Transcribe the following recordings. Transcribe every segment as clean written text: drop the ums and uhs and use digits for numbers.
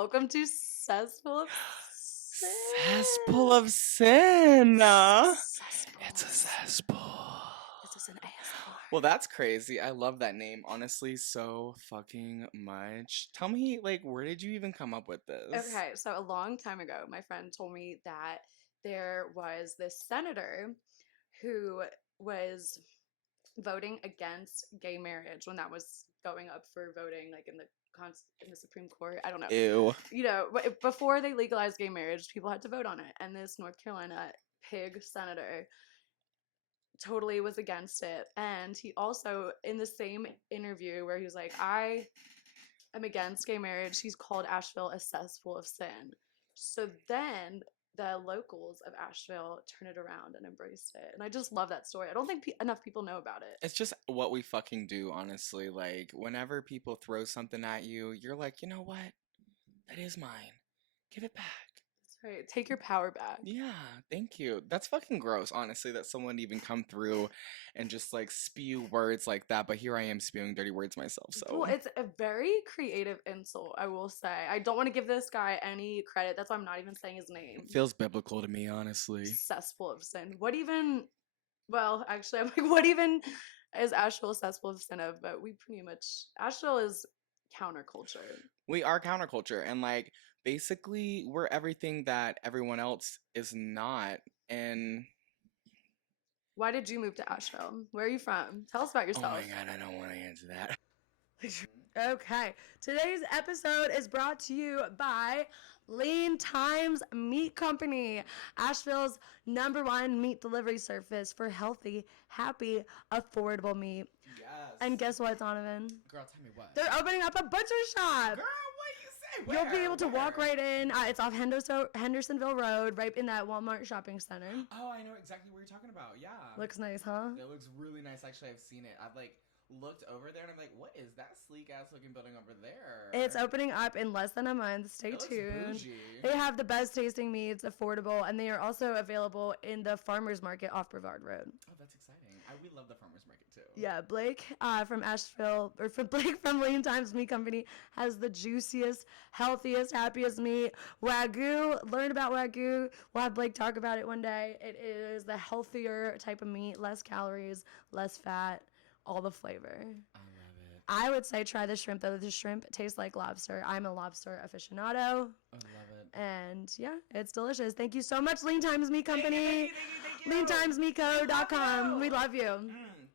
welcome to Cesspool of Sin. Cesspool of Sin. Cesspool It's a of Sin. cesspool. This is an ASMR. Well, that's crazy. I love that name, honestly, so fucking much. Tell me, like, where did you even come up with this? Okay, so a long time ago, my friend told me that there was this senator who was voting against gay marriage when that was going up for voting, like in the Supreme Court. I don't know. Ew. You know, before they legalized gay marriage, people had to vote on it, and this North Carolina pig senator totally was against it. And he also, in the same interview where he was like, I am against gay marriage, he's called Asheville a cesspool of sin. So then the locals of Asheville turned it around and embraced it. And I just love that story. I don't think enough people know about it. It's just what we fucking do, honestly. Like, whenever people throw something at you, you're like, you know what? That is mine. Give it back. That's right. Take your power back. Yeah, thank you. That's fucking gross, honestly, that someone even come through and just like spew words like that. But here I am spewing dirty words myself. So Well, it's a very creative insult, I will say. I don't want to give this guy any credit. That's why I'm not even saying his name. it feels biblical to me, honestly. Cesspool of sin. What even? Well, actually, I'm like, what even is Asheville a cesspool of sin of? But we pretty much Asheville is counterculture. We are counterculture, and like basically we're everything that everyone else is not. And Why did you move to Asheville? Where are you from? Tell us about oh yourself. my god, I don't want to answer that. Okay, today's episode is brought to you by Lean Times Meat Company, Asheville's #1 meat delivery service for healthy, happy, affordable meat. Yes. And guess what, Donovan? Girl, tell me what. They're opening up a butcher shop. Girl, what you say? You'll be able to walk right in. It's off Hendersonville Road, right in that Walmart shopping center. Oh, I know exactly what you're talking about. Yeah. Looks nice, huh? It looks really nice. Actually, I've seen it. I've like looked over there and I'm like, what is that sleek ass looking building over there? It's opening up in less than a month. Stay tuned. They have the best tasting meats, affordable, and they are also available in the farmers market off Brevard Road. Oh, that's exciting. We love the farmers market too. Yeah, Blake from Asheville, or from Blake from Lean Times Meat Company, has the juiciest, healthiest, happiest meat. Wagyu, learn about Wagyu. We'll have Blake talk about it one day. It is the healthier type of meat, less calories, less fat, all the flavor. I love it. I would say try the shrimp, though. The shrimp tastes like lobster. I'm a lobster aficionado. I love it. And yeah, it's delicious. Thank you so much, Lean Times Meat Company. Thank you. LeanTimesMeatCo.com. We love you.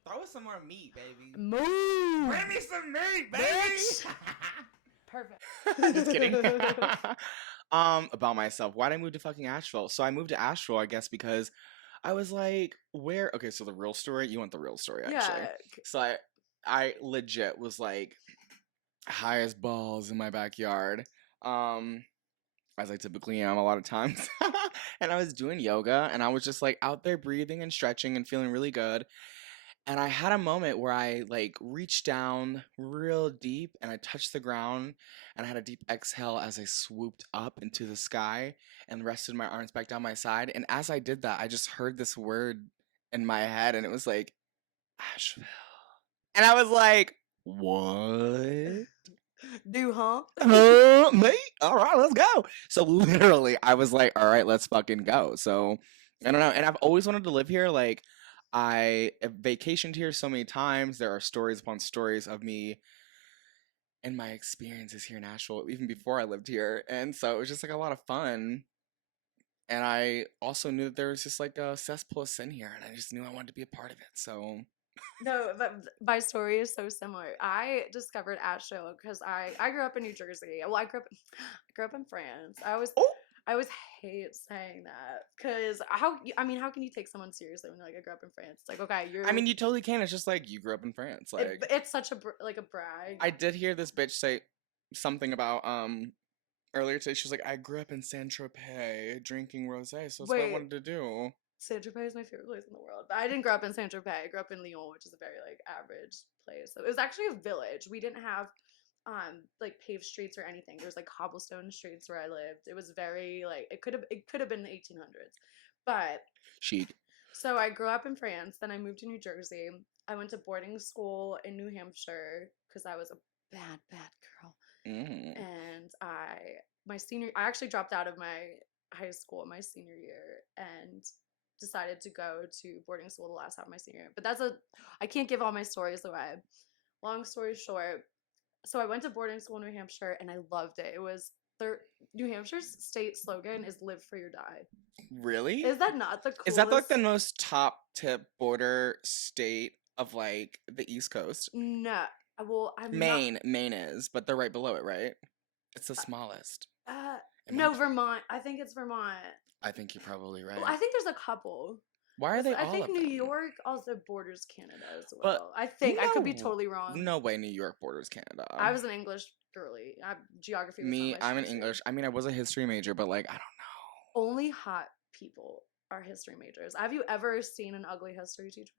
Throw us some more meat, baby. Move. Bring me some meat, baby. Bitch. Perfect. Just kidding. About myself. Why'd I move to fucking Asheville? So I moved to Asheville, I guess, because I was like, where? Okay, so the real story. You want the real story, actually? Yeah. So I legit was like high as balls in my backyard. As I typically am a lot of times. And I was doing yoga and I was just like out there breathing and stretching and feeling really good. And I had a moment where I like reached down real deep and I touched the ground and I had a deep exhale as I swooped up into the sky and rested my arms back down my side. And as I did that, I just heard this word in my head and it was like, Asheville. And I was like, what? Me? All right, let's go. So literally, I was like, all right, let's fucking go. So I don't know. And I've always wanted to live here. Like, I have vacationed here so many times. There are stories upon stories of me and my experiences here in Asheville, even before I lived here. And so it was just like a lot of fun. And I also knew that there was just like a cesspool of sin here, and I just knew I wanted to be a part of it. So No, but my story is so similar. I discovered Asheville because I grew up in New Jersey. Well, I grew up in France. I always hate saying that because how can you take someone seriously when you're like, I grew up in France? It's like, okay, I mean, you totally can. It's just like you grew up in France. Like it's such a like a brag. I did hear this bitch say something about earlier today. She was like, I grew up in Saint-Tropez drinking rosé, so that's what I wanted to do. Saint-Tropez is my favorite place in the world. But I didn't grow up in Saint-Tropez. I grew up in Lyon, which is a very like average place. So it was actually a village. We didn't have like paved streets or anything. There was like cobblestone streets where I lived. It was very like it could have been the 1800s. But chic. So I grew up in France, then I moved to New Jersey. I went to boarding school in New Hampshire because I was a bad girl. Mm. And I actually dropped out of my high school my senior year and decided to go to boarding school the last half of my senior year. But I can't give all my stories away. Long story short, so I went to boarding school in New Hampshire and I loved it. It was New Hampshire's state slogan is "Live Free or Die." Really? Is that not the coolest? Is that like the most top tip border state of like the East Coast? No. Well, I'm Maine is, but they're right below it, right? It's the smallest. not. Am No, I- Vermont. I think it's Vermont. I think you're probably right. Well, I think there's a couple. Why are they I all think of New them? York also borders Canada as But well. I think I could be no- totally wrong. No way New York borders Canada. I was an English girly. Geography was Me, not my I'm an strong suit. English. I mean, I was a history major, but like, I don't know. Only hot people are history majors. Have you ever seen an ugly history teacher?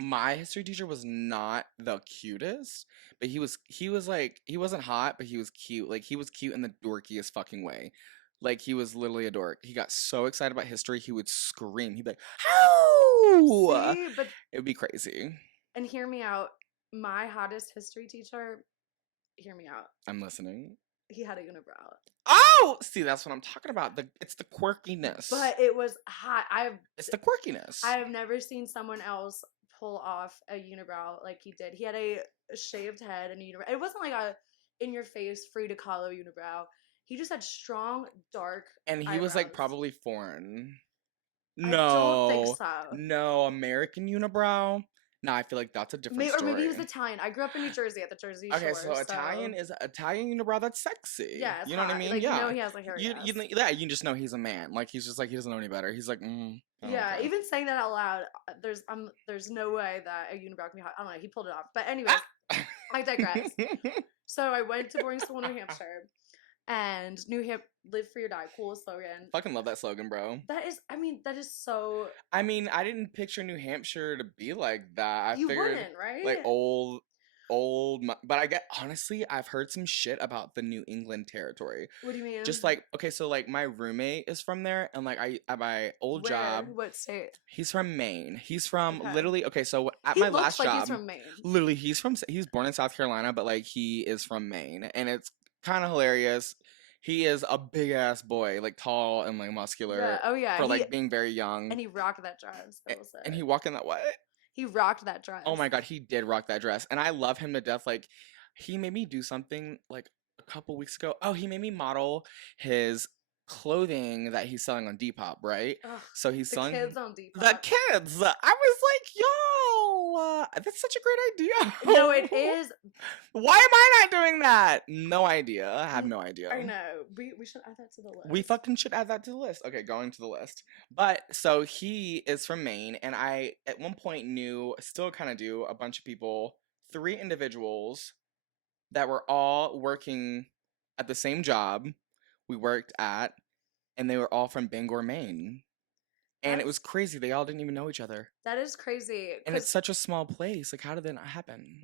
My history teacher was not the cutest, but he was like he wasn't hot, but he was cute. Like he was cute in the dorkiest fucking way. Like he was literally a dork. He got so excited about history, he would scream. He'd be like, "How!" See, but It would be crazy. and hear me out. My hottest history teacher, hear me out. I'm listening. He had a unibrow, Oh, see, that's what I'm talking about. It's the quirkiness. but it was hot. It's the quirkiness. I have never seen someone else pull off a unibrow like he did. He had a shaved head and a unibrow. It wasn't like a in your face free to color unibrow. He just had strong dark And he was like eyebrows. probably foreign. I No. don't think so. No, American unibrow. No, I feel like that's a different Or story. maybe he was Italian. I grew up in New Jersey at the Jersey Okay, Shore. so Italian unibrow that's sexy. Yeah, it's you know what I hot. mean? Like, yeah. you know he has like hairy ass. You just know he's a man. Like he's just like he doesn't know any better. He's like, Yeah, okay. even saying that out loud, there's no way that a unibrow can be hot. I don't know. He pulled it off. But anyways, I digress. So I went to boarding school in New Hampshire, and "Live Free or Die," coolest slogan. Fucking love that slogan, bro. That is so. I mean, I didn't picture New Hampshire to be like that. I You figured wouldn't, right? like old, but honestly, I've heard some shit about the New England territory. What do you mean? Just like, okay, so like my roommate is from there, and like at my old Where? job, What state? he's from Maine. He's from Okay. literally, okay, so at He my looks last like job, he's from Maine. literally he's born in South Carolina, but like he is from Maine, and it's kind of hilarious. He is a big ass boy, like tall and like muscular. Yeah. Oh yeah. For like being very young. And he rocked that dress. I will say. And he walked in that what? He rocked that dress. Oh my god, he did rock that dress, and I love him to death. Like, he made me do something like a couple weeks ago. Oh, he made me model his clothing that he's selling on Depop, right? Ugh, So he's the selling kids on Depop. the kids. I was like, yo, that's such a great idea. No, it is. Why am I not doing that? No idea. I have no idea. I know. We should add that to the list. We fucking should add that to the list. Okay, going to the list. But so he is from Maine, and I at one point knew, still kind of do, a bunch of people, 3 individuals that were all working at the same job we worked at, and they were all from Bangor, Maine. And it was crazy. They all didn't even know each other. That is crazy. And it's such a small place. Like, how did that not happen?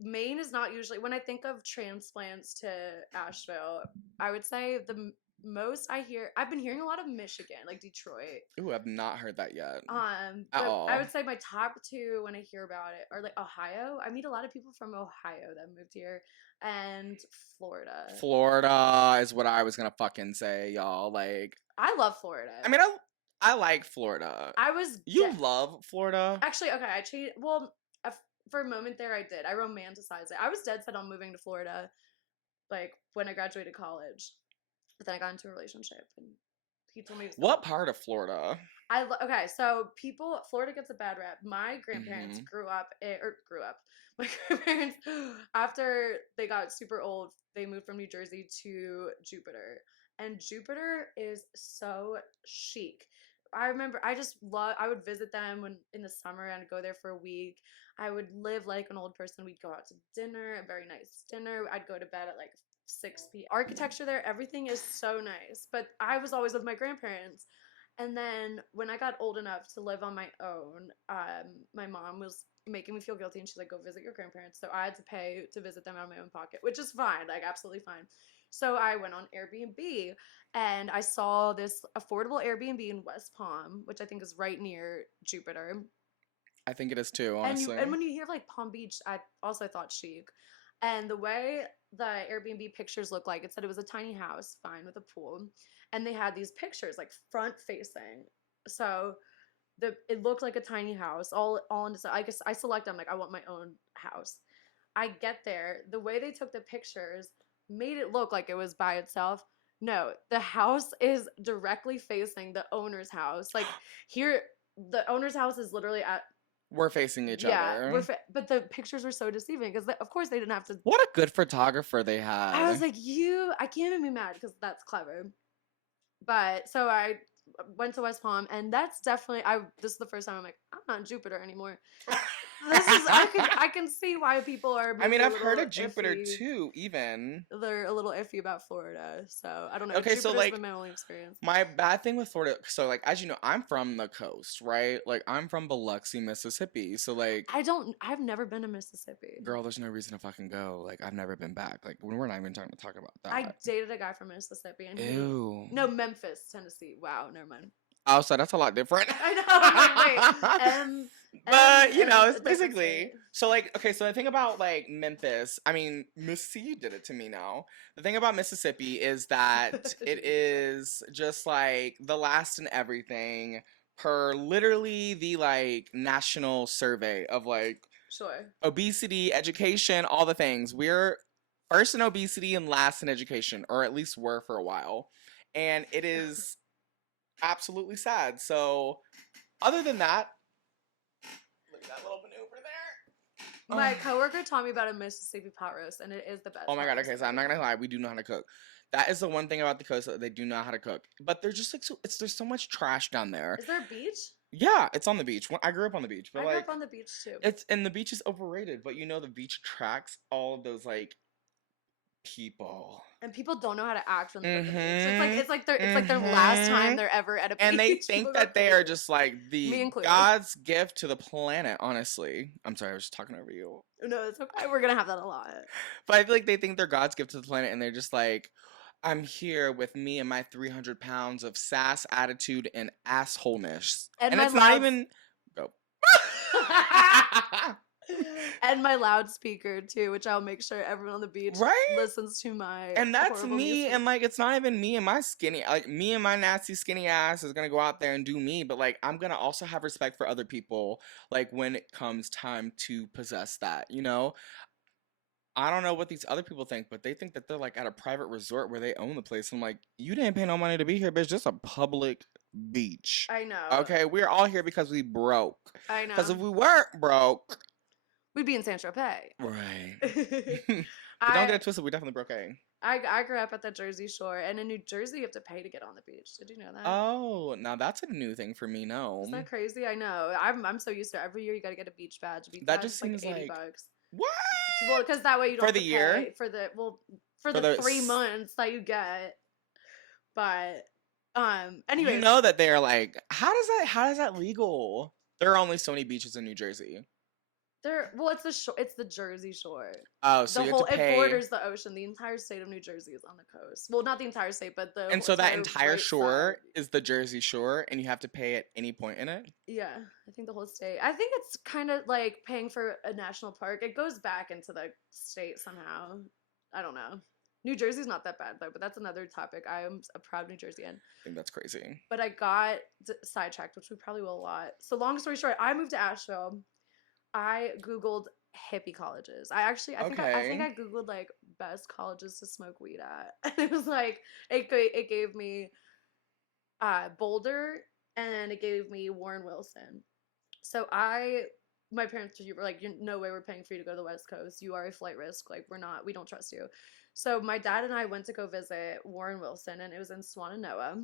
Maine is not usually, when I think of transplants to Asheville, I would say the most I've been hearing a lot of Michigan, like Detroit. Ooh, I've not heard that yet. At all. I would say my top 2 when I hear about it are like Ohio. I meet a lot of people from Ohio that moved here, and Florida. Florida is what I was gonna fucking say, y'all. Like, I love Florida. I mean, I like Florida. You love Florida? Actually, okay, I changed. Well, for a moment there, I did. I romanticized it. I was dead set on moving to Florida, like when I graduated college. But then I got into a relationship, and he told me to stop. What part of Florida? Okay, so Florida gets a bad rap. My grandparents grew up. My grandparents, after they got super old, they moved from New Jersey to Jupiter, and Jupiter is so chic. I remember I would visit them when in the summer, and I'd go there for a week. I would live like an old person. We'd go out to dinner, a very nice dinner. I'd go to bed at like 6 p.m. Architecture there, everything is so nice. But I was always with my grandparents. And then when I got old enough to live on my own, my mom was making me feel guilty, and she's like, go visit your grandparents. So I had to pay to visit them out of my own pocket, which is fine, like absolutely fine. So I went on Airbnb, and I saw this affordable Airbnb in West Palm, which I think is right near Jupiter. I think it is too, honestly. And when you hear like Palm Beach, I also thought chic. And the way the Airbnb pictures look like, it said it was a tiny house, fine, with a pool. And they had these pictures like front facing. So it looked like a tiny house, all in. I guess I select. I'm like, I want my own house. I get there. The way they took the pictures made it look like it was by itself. No, the house is directly facing the owner's house. Like here, the owner's house is literally at. We're facing each Yeah, other. but the pictures were so deceiving because of course they didn't have to. What a good photographer they I was had. like, I can't even be mad because that's clever. But so I went to West Palm, and that's definitely this is the first time I'm like, I'm not in Jupiter anymore. This is I can see why people are. I mean, maybe a I've heard little of Jupiter iffy. too, even. They're a little iffy about Florida, so I don't know. Okay, Jupiter's so like been my only experience. my bad thing with Florida, so like as you know, I'm from the coast, right? Like I'm from Biloxi, Mississippi. So like I've never been to Mississippi. girl, there's no reason to fucking go. Like I've never been back. Like we're not even talking to talk about I that. dated a guy from Mississippi, and Ew. no, Memphis, Tennessee. Wow, never mind. Oh, so that's a lot different. I know. I'm like, wait. But you know, a it's different basically state. so like okay. So the thing about like Memphis, I mean, Mississippi you did it to me now. The thing about Mississippi is that it is just like the last in everything per literally the like national survey of like Sure. obesity, education, all the things. We're first in obesity and last in education, or at least were for a while, and it is absolutely sad. So, other than that, look at that little maneuver there. My coworker taught me about a Mississippi pot roast, and it is the best. Oh my pot god! roast Okay, so I'm not ever. gonna lie, we do know how to cook. That is the one thing about the coast that they do know how to cook. But they're just like there's so much trash down there. Is there a beach? Yeah, it's on the beach. I grew up on the beach, but I grew like up on the beach too. and the beach is overrated. But you know the beach attracts all of those like people. And people don't know how to act when they're at the beach. Mhm, It's like their last time they're ever at a beach. And they People think go that up they there. are just like Me the included. God's gift to the planet, honestly. I'm sorry, I was just talking over you. No, it's okay. We're gonna have that a lot. But I feel like they think they're God's gift to the planet and they're just like, I'm here with me and my 300 pounds of sass, attitude, and assholeness. And And my it's not loud- even. Go. And my loudspeaker too, which I'll make sure everyone on the beach Right? listens to my. And that's horrible me, music. and like it's not even me and my skinny, like me and my nasty skinny ass is gonna go out there and do me, but like I'm gonna also have respect for other people, like when it comes time to possess that, you know? I don't know what these other people think, but they think that they're like at a private resort where they own the place. I'm like, you didn't pay no money to be here, bitch. This is a public beach. I know. Okay, we're all here because we broke. I know. Because if we weren't broke, We'd be in Saint Tropez. right. But don't get it twisted. We definitely broke. I grew up at the Jersey Shore, and in New Jersey, you have to pay to get on the beach. Did you know that? Oh, now that's a new thing for me. No, Isn't that crazy? I know. I'm so used to it. Every year you got to get a beach badge. Beach That badge just is like seems $80. like- what? Well, because that way you don't For have the to year? pay for For the the 3 months that you get. But anyways, You know that they are like, how is that legal? There are only so many beaches in New Jersey. it's the Jersey Shore. Oh, so The you whole have to pay. it borders the ocean. The entire state of New Jersey is on the coast. Well, not the entire state, but the And so that entire right shore side. is the Jersey Shore, and you have to pay at any point in it. Yeah, I think the whole state. I think it's kind of like paying for a national park. It goes back into the state somehow. I don't know. New Jersey's not that bad though, but that's another topic. I am a proud New Jerseyan. I think that's crazy. But I got sidetracked, which we probably will a lot. So long story short, I moved to Asheville. I Googled hippie colleges. I think Okay. I Googled like best colleges to smoke weed at. And it was like it gave me Boulder and it gave me Warren Wilson. So my parents were like, no way we're paying for you to go to the West Coast. You are a flight risk. Like we don't trust you. So my dad and I went to go visit Warren Wilson, and it was in Swananoa.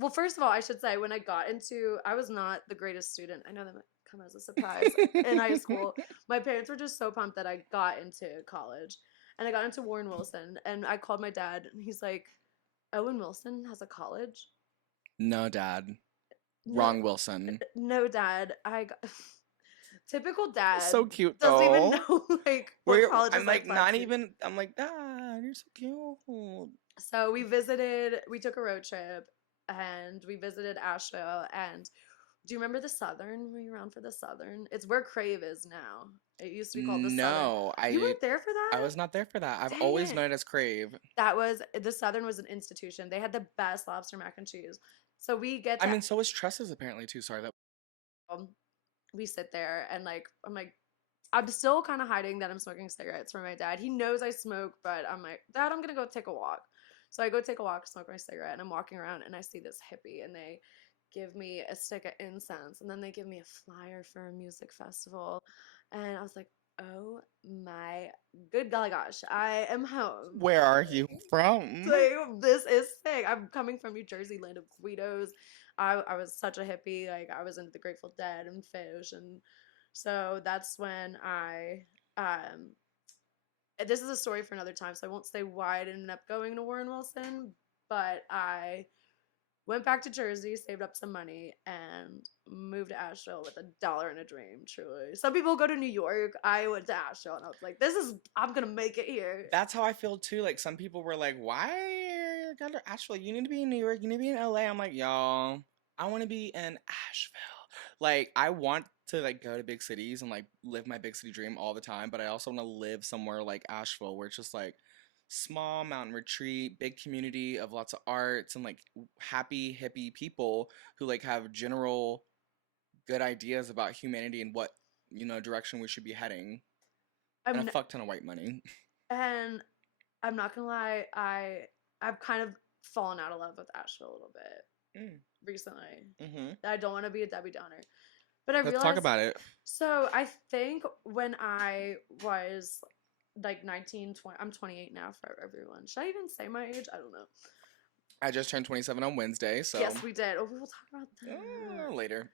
Well, first of all, I should say I was not the greatest student. I know that might come as a surprise in high school. My parents were just so pumped that I got into college, and I got into Warren Wilson, and I called my dad, and he's like, Owen Wilson has a college? No, Dad. No. Wrong Wilson. No, Dad. Typical dad. So cute doesn't though. even know like what college I'm is like not fancy. even. I'm like, Dad, you're so cute. So we took a road trip, and we visited Asheville, and Do you remember the Southern? Were you around for the Southern? It's where Crave is now. It used to be called the Southern. No, You weren't there for I that? was not there for that. I've Dang always it. known it as Crave. That was the Southern was an institution. They had the best lobster mac and cheese. So we get I to mean, so is Tressa's apparently too. Sorry that. we sit there and like I'm like I'm still kind of hiding that I'm smoking cigarettes from my dad. He knows I smoke, but I'm like, Dad, I'm gonna go take a walk. So I go take a walk, smoke my cigarette, and I'm walking around and I see this hippie and they give me a stick of incense and then they give me a flyer for a music festival. And I was like, oh my good golly gosh, I am home. Where are you from? Like, this is sick. I'm coming from New Jersey, land of Guidos. I was such a hippie. Like I was into the Grateful Dead and Fish, and so that's when I this is a story for another time, so I won't say why I ended up going to Warren Wilson, but I went back to Jersey, saved up some money, and moved to Asheville with $1 and a dream, truly. Some people go to New York. I went to Asheville and I was like, I'm gonna make it here. That's how I feel too. Like some people were like, "Why are you going to Asheville? You need to be in New York. You need to be in LA." I'm like, "Y'all, I want to be in Asheville. Like I want to like go to big cities and like live my big city dream all the time, but I also want to live somewhere like Asheville where it's just like small mountain retreat, big community of lots of arts and like happy hippie people who like have general good ideas about humanity and what, direction we should be heading. And I'm a fuck ton of white money." and I'm not gonna lie, I've kind of fallen out of love with Asheville a little bit Mm. recently. Mm-hmm. I don't want to be a Debbie Downer, but I Let's realized. talk about it. So I think when I was like 19, 20, I'm 28 now for everyone. Should I even say my age? I don't know. I just turned 27 on Wednesday, so Yes, we did. Oh, we will talk about that. later.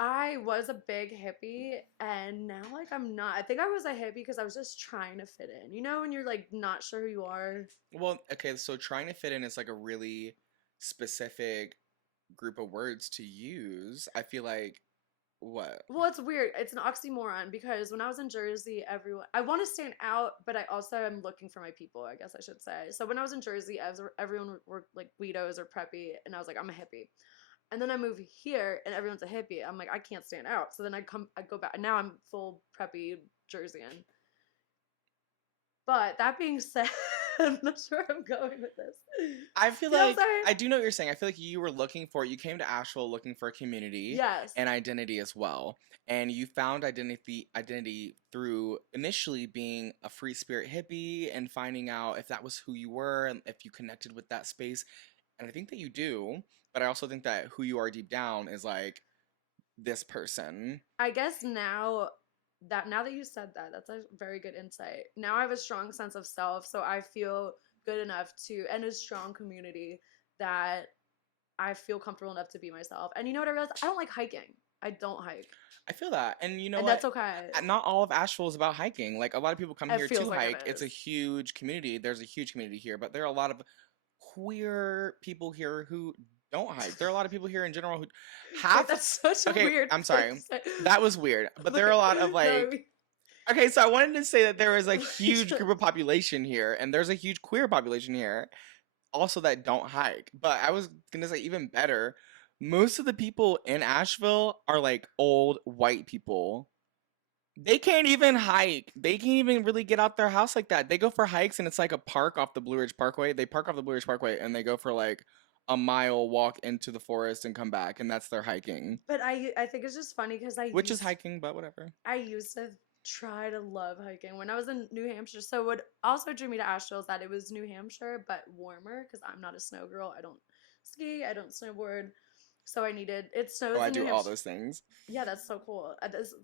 I was a big hippie and now like I'm not. I think I was a hippie because I was just trying to fit in. You know when you're like not sure who you are? Well, okay, so trying to fit in is like a really specific group of words to use. I feel like what? Well, it's weird. It's an oxymoron because when I was in Jersey, everyone I want to stand out, but I also am looking for my people, I guess I should say. So when I was in Jersey, everyone were like Guidos or preppy, and I was like, I'm a hippie. And then I move here, and everyone's a hippie. I'm like, I can't stand out. So then I go back, and now I'm full preppy Jerseyan. But that being said, I'm not sure where I'm going with this. I feel You know like what I'm saying? I do know what you're saying. I feel like you came to Asheville looking for a community Yes. and identity as well. And you found identity through initially being a free spirit hippie and finding out if that was who you were and if you connected with that space. And I think that you do, but I also think that who you are deep down is like this person. I guess now that you said that, that's a very good insight. Now I have a strong sense of self, so I feel good enough to and a strong community that I feel comfortable enough to be myself. And you know what I realized? I don't like hiking. I don't hike. I feel that. And you know And what? that's okay. Not all of Asheville is about hiking. Like a lot of people come It here feels to like it hike. It's a is. huge community. There's a huge community here, but there are a lot of queer people here who don't hike. There are a lot of people here in general who have. That's such a Okay, weird I'm sorry. thing to say. That was weird. But there are a lot of No, like. Okay, so I wanted to say that there is a huge group of population here, and there's a huge queer population here, also that don't hike. But I was gonna say even better, most of the people in Asheville are like old white people. They can't even hike. They can't even really get out their house like that. They go for hikes and it's like a park off the Blue Ridge Parkway. They park off the Blue Ridge Parkway and they go for like a mile walk into the forest and come back, and that's their hiking. But I think it's just funny because Which is hiking, but whatever. I used to try to love hiking when I was in New Hampshire. So what also drew me to Asheville is that it was New Hampshire but warmer because I'm not a snow girl. I don't ski. I don't snowboard. So I needed it snows. Oh, I in New do all Hampshire. those things. Yeah, that's so cool. This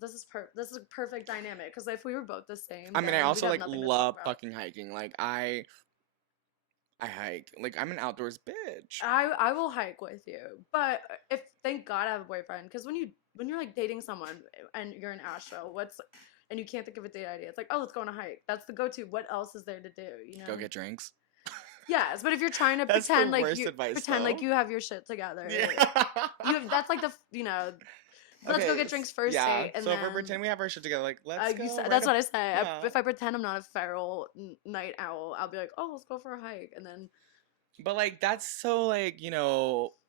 is a perfect dynamic because if we were both the same, I mean, I then also we'd have like nothing to love talk about. fucking hiking. Like I hike. Like I'm an outdoors bitch. I will hike with you, but if thank God I have a boyfriend because when you're like dating someone and you're in Asheville, and you can't think of a date idea, it's like, oh, let's go on a hike. That's the go-to. What else is there to do? You know? Go get drinks. Yes, but if you're trying to That's the pretend like worst you advice, pretend like though. you have your shit together, Yeah. that's like let's go Okay, get drinks first yeah. date, and So then if we pretend we have our shit together, like let's go. that's what I say. Yeah. If I pretend I'm not a feral night owl, I'll be like, oh, let's go for a hike, and then But like that's so like,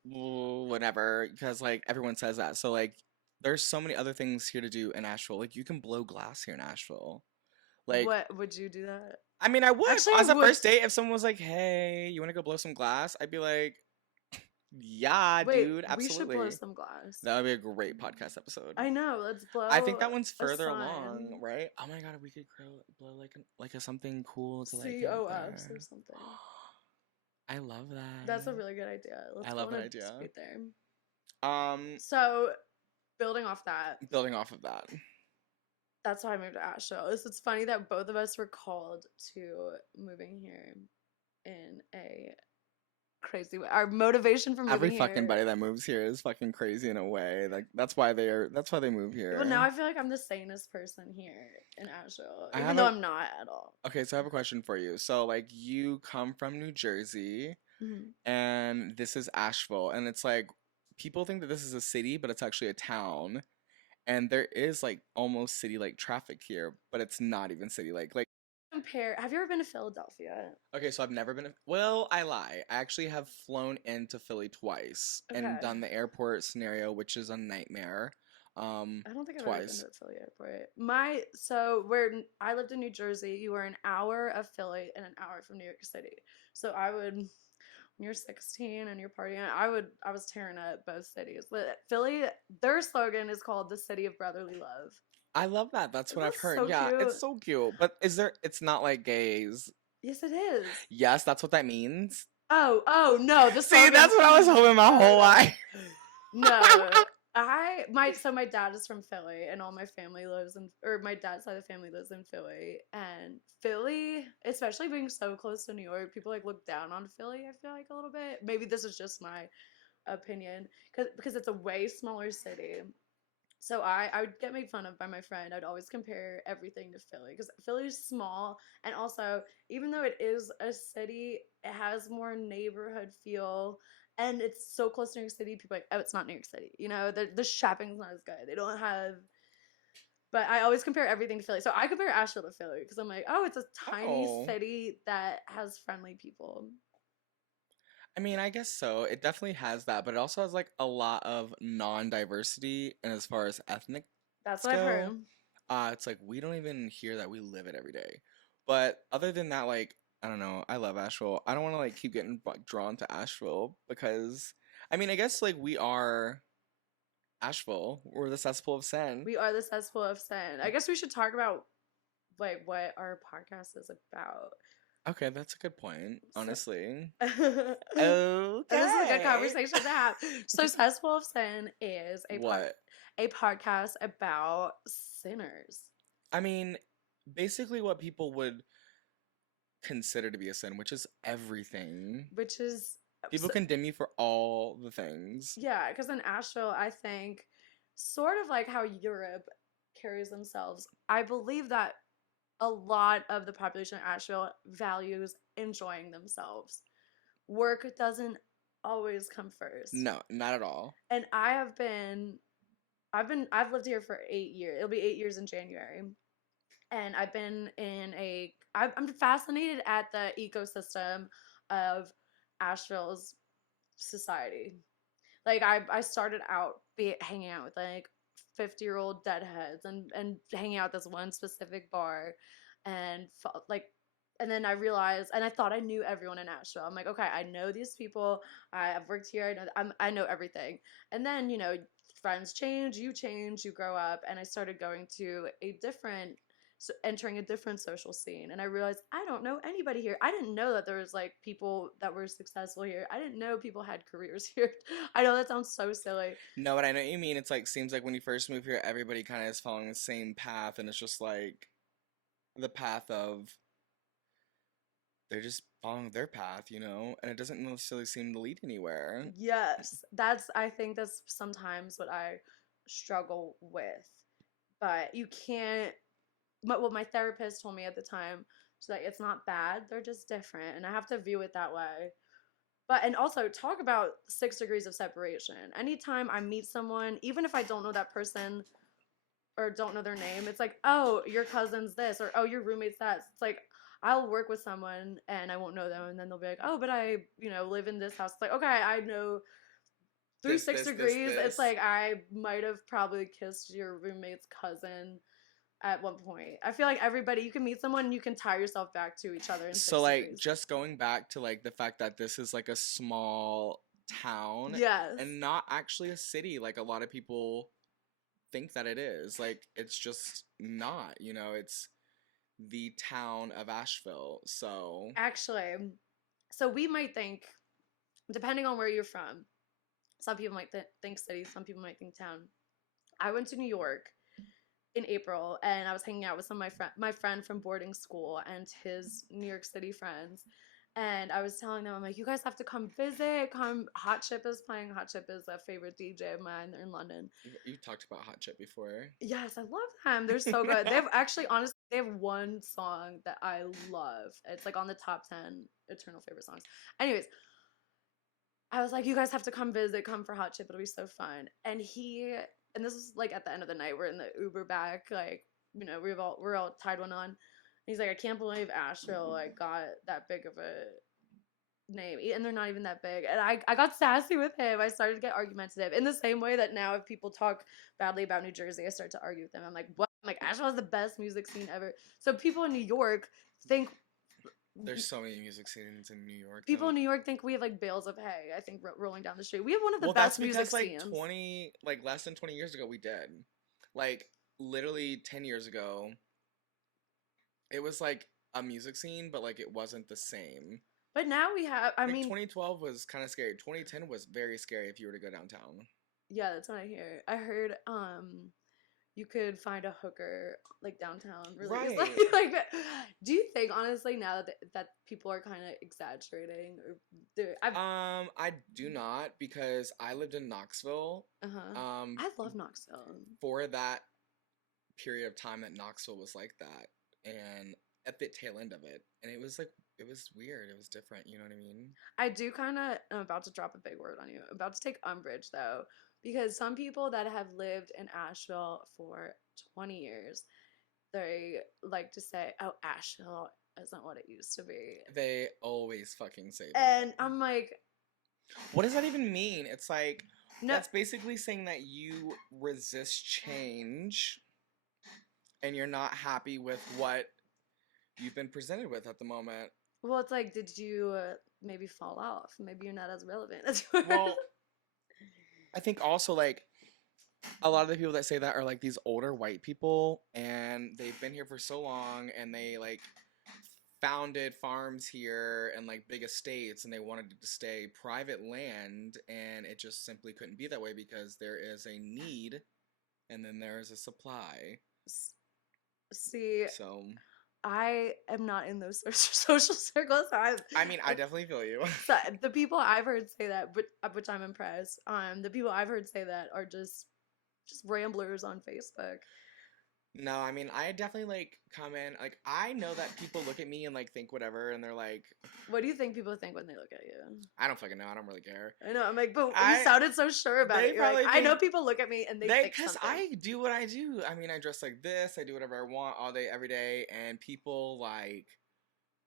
whatever, because like everyone says that. So like there's so many other things here to do in Asheville. Like you can blow glass here in Asheville. Like What would you do that? I mean, I would Actually, I as a would. first date if someone was like, "Hey, you want to go blow some glass?" I'd be like, "Yeah, Wait, dude, we should blow absolutely." some glass. That would be a great podcast episode. I know. Let's I think blow that one's a further along, sign. right? Oh my God, we could blow like a something cool to like get up COFs or there. something. I love That's a that. really good idea. I Let's go love on that a idea. dispute there. Um, So, building off that, building off of that. that's why I moved to Asheville. It's funny that both of us were called to moving here in a crazy way. Our motivation for Every moving fucking here. buddy that moves here is fucking crazy in a way. Like that's why they move Well, now here. I feel like I'm the sanest person here in Asheville, I even have though a I'm not at all. Okay, so I have a question for you. So like you come from New Jersey Mhm. and this is Asheville and it's like people think that this is a city, but it's actually a town. And there is like almost city like traffic here, but it's not even city like Compare. Have you ever been to Philadelphia? okay, so I've never been well, I lie. I actually have flown into Philly twice and Okay. done the airport scenario, which is a nightmare. I don't think I've ever been Twice. to Philly airport. I lived in New Jersey, you were an hour of Philly and an hour from New York City. So I would, when you're 16 and you're partying, I was tearing up both cities. But Philly, their slogan is called the city of brotherly love. I love that. That's what Isn't I've that heard. so Yeah, cute? it's so cute. But it's not like gays. Yes, it is. Yes, that's what that means. Oh no, the See, slogan. that's what I was hoping my whole life. No. My dad is from Philly and all my family lives in or my dad's side of the family lives in Philly and Philly, especially being so close to New York, people like look down on Philly, I feel like a little bit. Maybe this is just my opinion because it's a way smaller city. So I would get made fun of by my friend. I'd always compare everything to Philly because Philly's small and also even though it is a city, it has more neighborhood feel and it's so close to New York City. People are like, oh, it's not New York City. You know, the shopping's not as good. They don't have. But I always compare everything to Philly. So I compare Asheville to Philly because I'm like, oh, it's a tiny Oh. city that has friendly people. I mean, I guess so. It definitely has that, but it also has like a lot of non-diversity and as far as ethnic That's what I've heard. go, it's like we don't even hear that we live it every day. But other than that, like I don't know, I love Asheville. I don't want to like keep getting drawn to Asheville because I mean, I guess like we are Asheville. We're the cesspool of sin. We are the Cesspool of Sin. I guess we should talk about like what our podcast is about. Okay, that's a good point, So, honestly. this is a good Okay. conversation to have. So, Cesspool of Sin is What? a podcast about sinners, I mean, basically what people would consider to be a sin, which is everything. which is People condemn you for all the things. yeah, because in Asheville, I think sort of like how Europe carries themselves. I believe that a lot of the population of Asheville values enjoying themselves. Work doesn't always come first. No, not at all. And I've lived here for 8 years. It'll be 8 years in January. And I'm fascinated at the ecosystem of Asheville's society. Like I started out hanging out with like 50-year-old deadheads and hanging out at this one specific bar and like and then I realized and I thought I knew everyone in Asheville. I'm like, okay, I know these people. I've worked here. I know everything. And then, friends change, you grow up and I started going to entering a different social scene and I realized I don't know anybody here. I didn't know that there was like people that were successful here. I didn't know people had careers here. I know that sounds so silly. No, but I know what you mean. It's like seems like when you first move here, everybody kind of is following the same path, and it's just like the path of they're just following their path, and it doesn't necessarily seem to lead anywhere. Yes, I think that's sometimes what I struggle with. But you can't what my therapist told me at the time, she's like, it's not bad, they're just different. And I have to view it that way. And also talk about 6 degrees of separation. Anytime I meet someone, even if I don't know that person or don't know their name, it's like, oh, your cousin's this, or oh, your roommate's that. It's like I'll work with someone and I won't know them, and then they'll be like, oh, but I, live in this house. It's like, okay, I know through This, six this, this, degrees. It's this. like I might have probably kissed your roommate's cousin at one point. I feel like everybody, you can meet someone and you can tie yourself back to each other in So 6 degrees. just going back to the fact that this is a small town Yes. and not actually a city like a lot of people think that it is. It's just not, it's the town of Asheville. So Actually, so we might think, depending on where you're from, some people might think city, some people might think town. I went to New York in April and I was hanging out with some of my friend from boarding school and his New York City friends. And I was telling them, I'm like, you guys have to come visit. Come, Hot Chip is playing. Hot Chip is a favorite DJ of mine. They're in London. You talked about Hot Chip before. Yes, I love them. They're so good. They have actually, honestly, they have one song that I love. It's on the top 10 eternal favorite songs. Anyways, I was like, you guys have to come visit. Come for Hot Chip. It'll be so fun. And this was at the end of the night. We're in the Uber back. We're all tied one on. He's like, I can't believe Asheville got that big of a name, and they're not even that big. And I got sassy with him. I started to get argumentative in the same way that now if people talk badly about New Jersey, I start to argue with them. I'm like, what? I'm like, Asheville is the best music scene ever. So people in New York think there's so many music scenes in New York. People in New York think we have bales of hay. I think rolling down the street. We have one of the best music scenes. 20 less than 20 years ago we did. Literally 10 years ago it was a music scene, but it wasn't the same. But now we have, 2012 was kind of scary. 2010 was very scary if you were to go downtown. Yeah, that's what I hear. I heard you could find a hooker downtown really right. easily. Do you think honestly now that people are kind of exaggerating, or I do not, because I lived in Knoxville. I love Knoxville. For that period of time that Knoxville was like that, and at the tail end of it, and it was weird. It was different. You know what I mean? I do kind of. I'm about to drop a big word on you. I'm about to take umbrage though, because some people that have lived in Asheville for 20 years, they like to say, "Oh, Asheville isn't what it used to be." They always fucking say that. And I'm like, what does that even mean? It's no. That's basically saying that you resist change and you're not happy with what you've been presented with at the moment. Well, it's did you maybe fall off? Maybe you're not as relevant as you were. Well, I think also a lot of the people that say that are these older white people, and they've been here for so long, and they founded farms here and big estates, and they wanted to stay private land, and it just simply couldn't be that way because there is a need and then there is a supply. See, so I am not in those social circles. So I definitely feel you. So the people I've heard say that, which I'm impressed. The people I've heard say that are just ramblers on Facebook. No, I definitely come in. I know that people look at me and think whatever, and they're like, what do you think people think when they look at you? I don't fucking know. I don't really care. I know. I'm like, but you sounded so sure about it. You're like, I know people look at me and they think something. Because I do what I do. I dress like this. I do whatever I want all day, every day, and people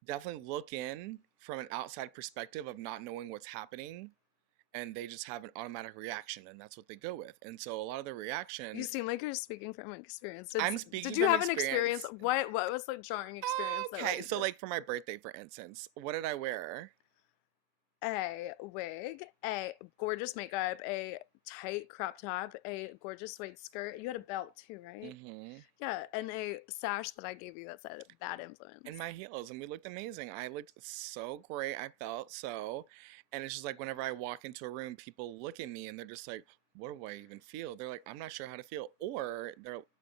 definitely look in from an outside perspective of not knowing what's happening. And they just have an automatic reaction, and that's what they go with. And so a lot of the reaction. You seem like you're speaking from experience. I'm speaking. Did you have an experience? What was the jarring experience? Okay, so for my birthday, for instance, what did I wear? A wig, a gorgeous makeup, a tight crop top, a gorgeous suede skirt. You had a belt too, right? Mm-hmm. Yeah, and a sash that I gave you that said "bad influence." And my heels, and we looked amazing. I looked so great. I felt so. And it's just whenever I walk into a room, people look at me and they're just like, what do I even feel? They're like, I'm not sure how to feel. Or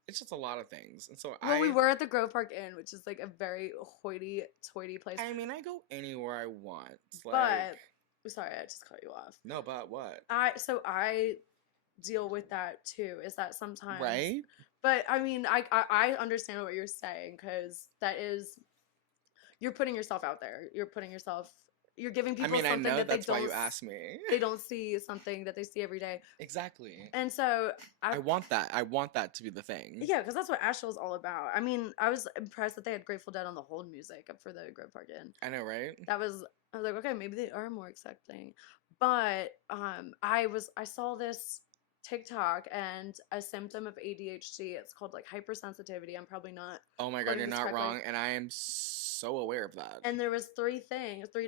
it's just a lot of things. And so we were at the Grove Park Inn, which is a very hoity-toity place. I go anywhere I want. But, sorry, I just cut you off. No, but what? I deal with that too, is that sometimes. Right? But, I understand what you're saying, because that is, you're putting yourself out there. You're putting yourself you're giving I people mean, I something know that that's why you asked me. they don't see, something that they see every day. Exactly. And so I want that. I want that to be the thing. yeah, because that's what Asheville's all about. I mean, I was impressed that they had Grateful Dead on the hold music up for the Grove Park Inn. I know, right? I was like, okay, maybe they are more accepting. But I saw this TikTok, and a symptom of ADHD, it's called like hypersensitivity. I'm probably not. Oh my god, quoting you're this not correctly. wrong, and I am so aware of that. And there was three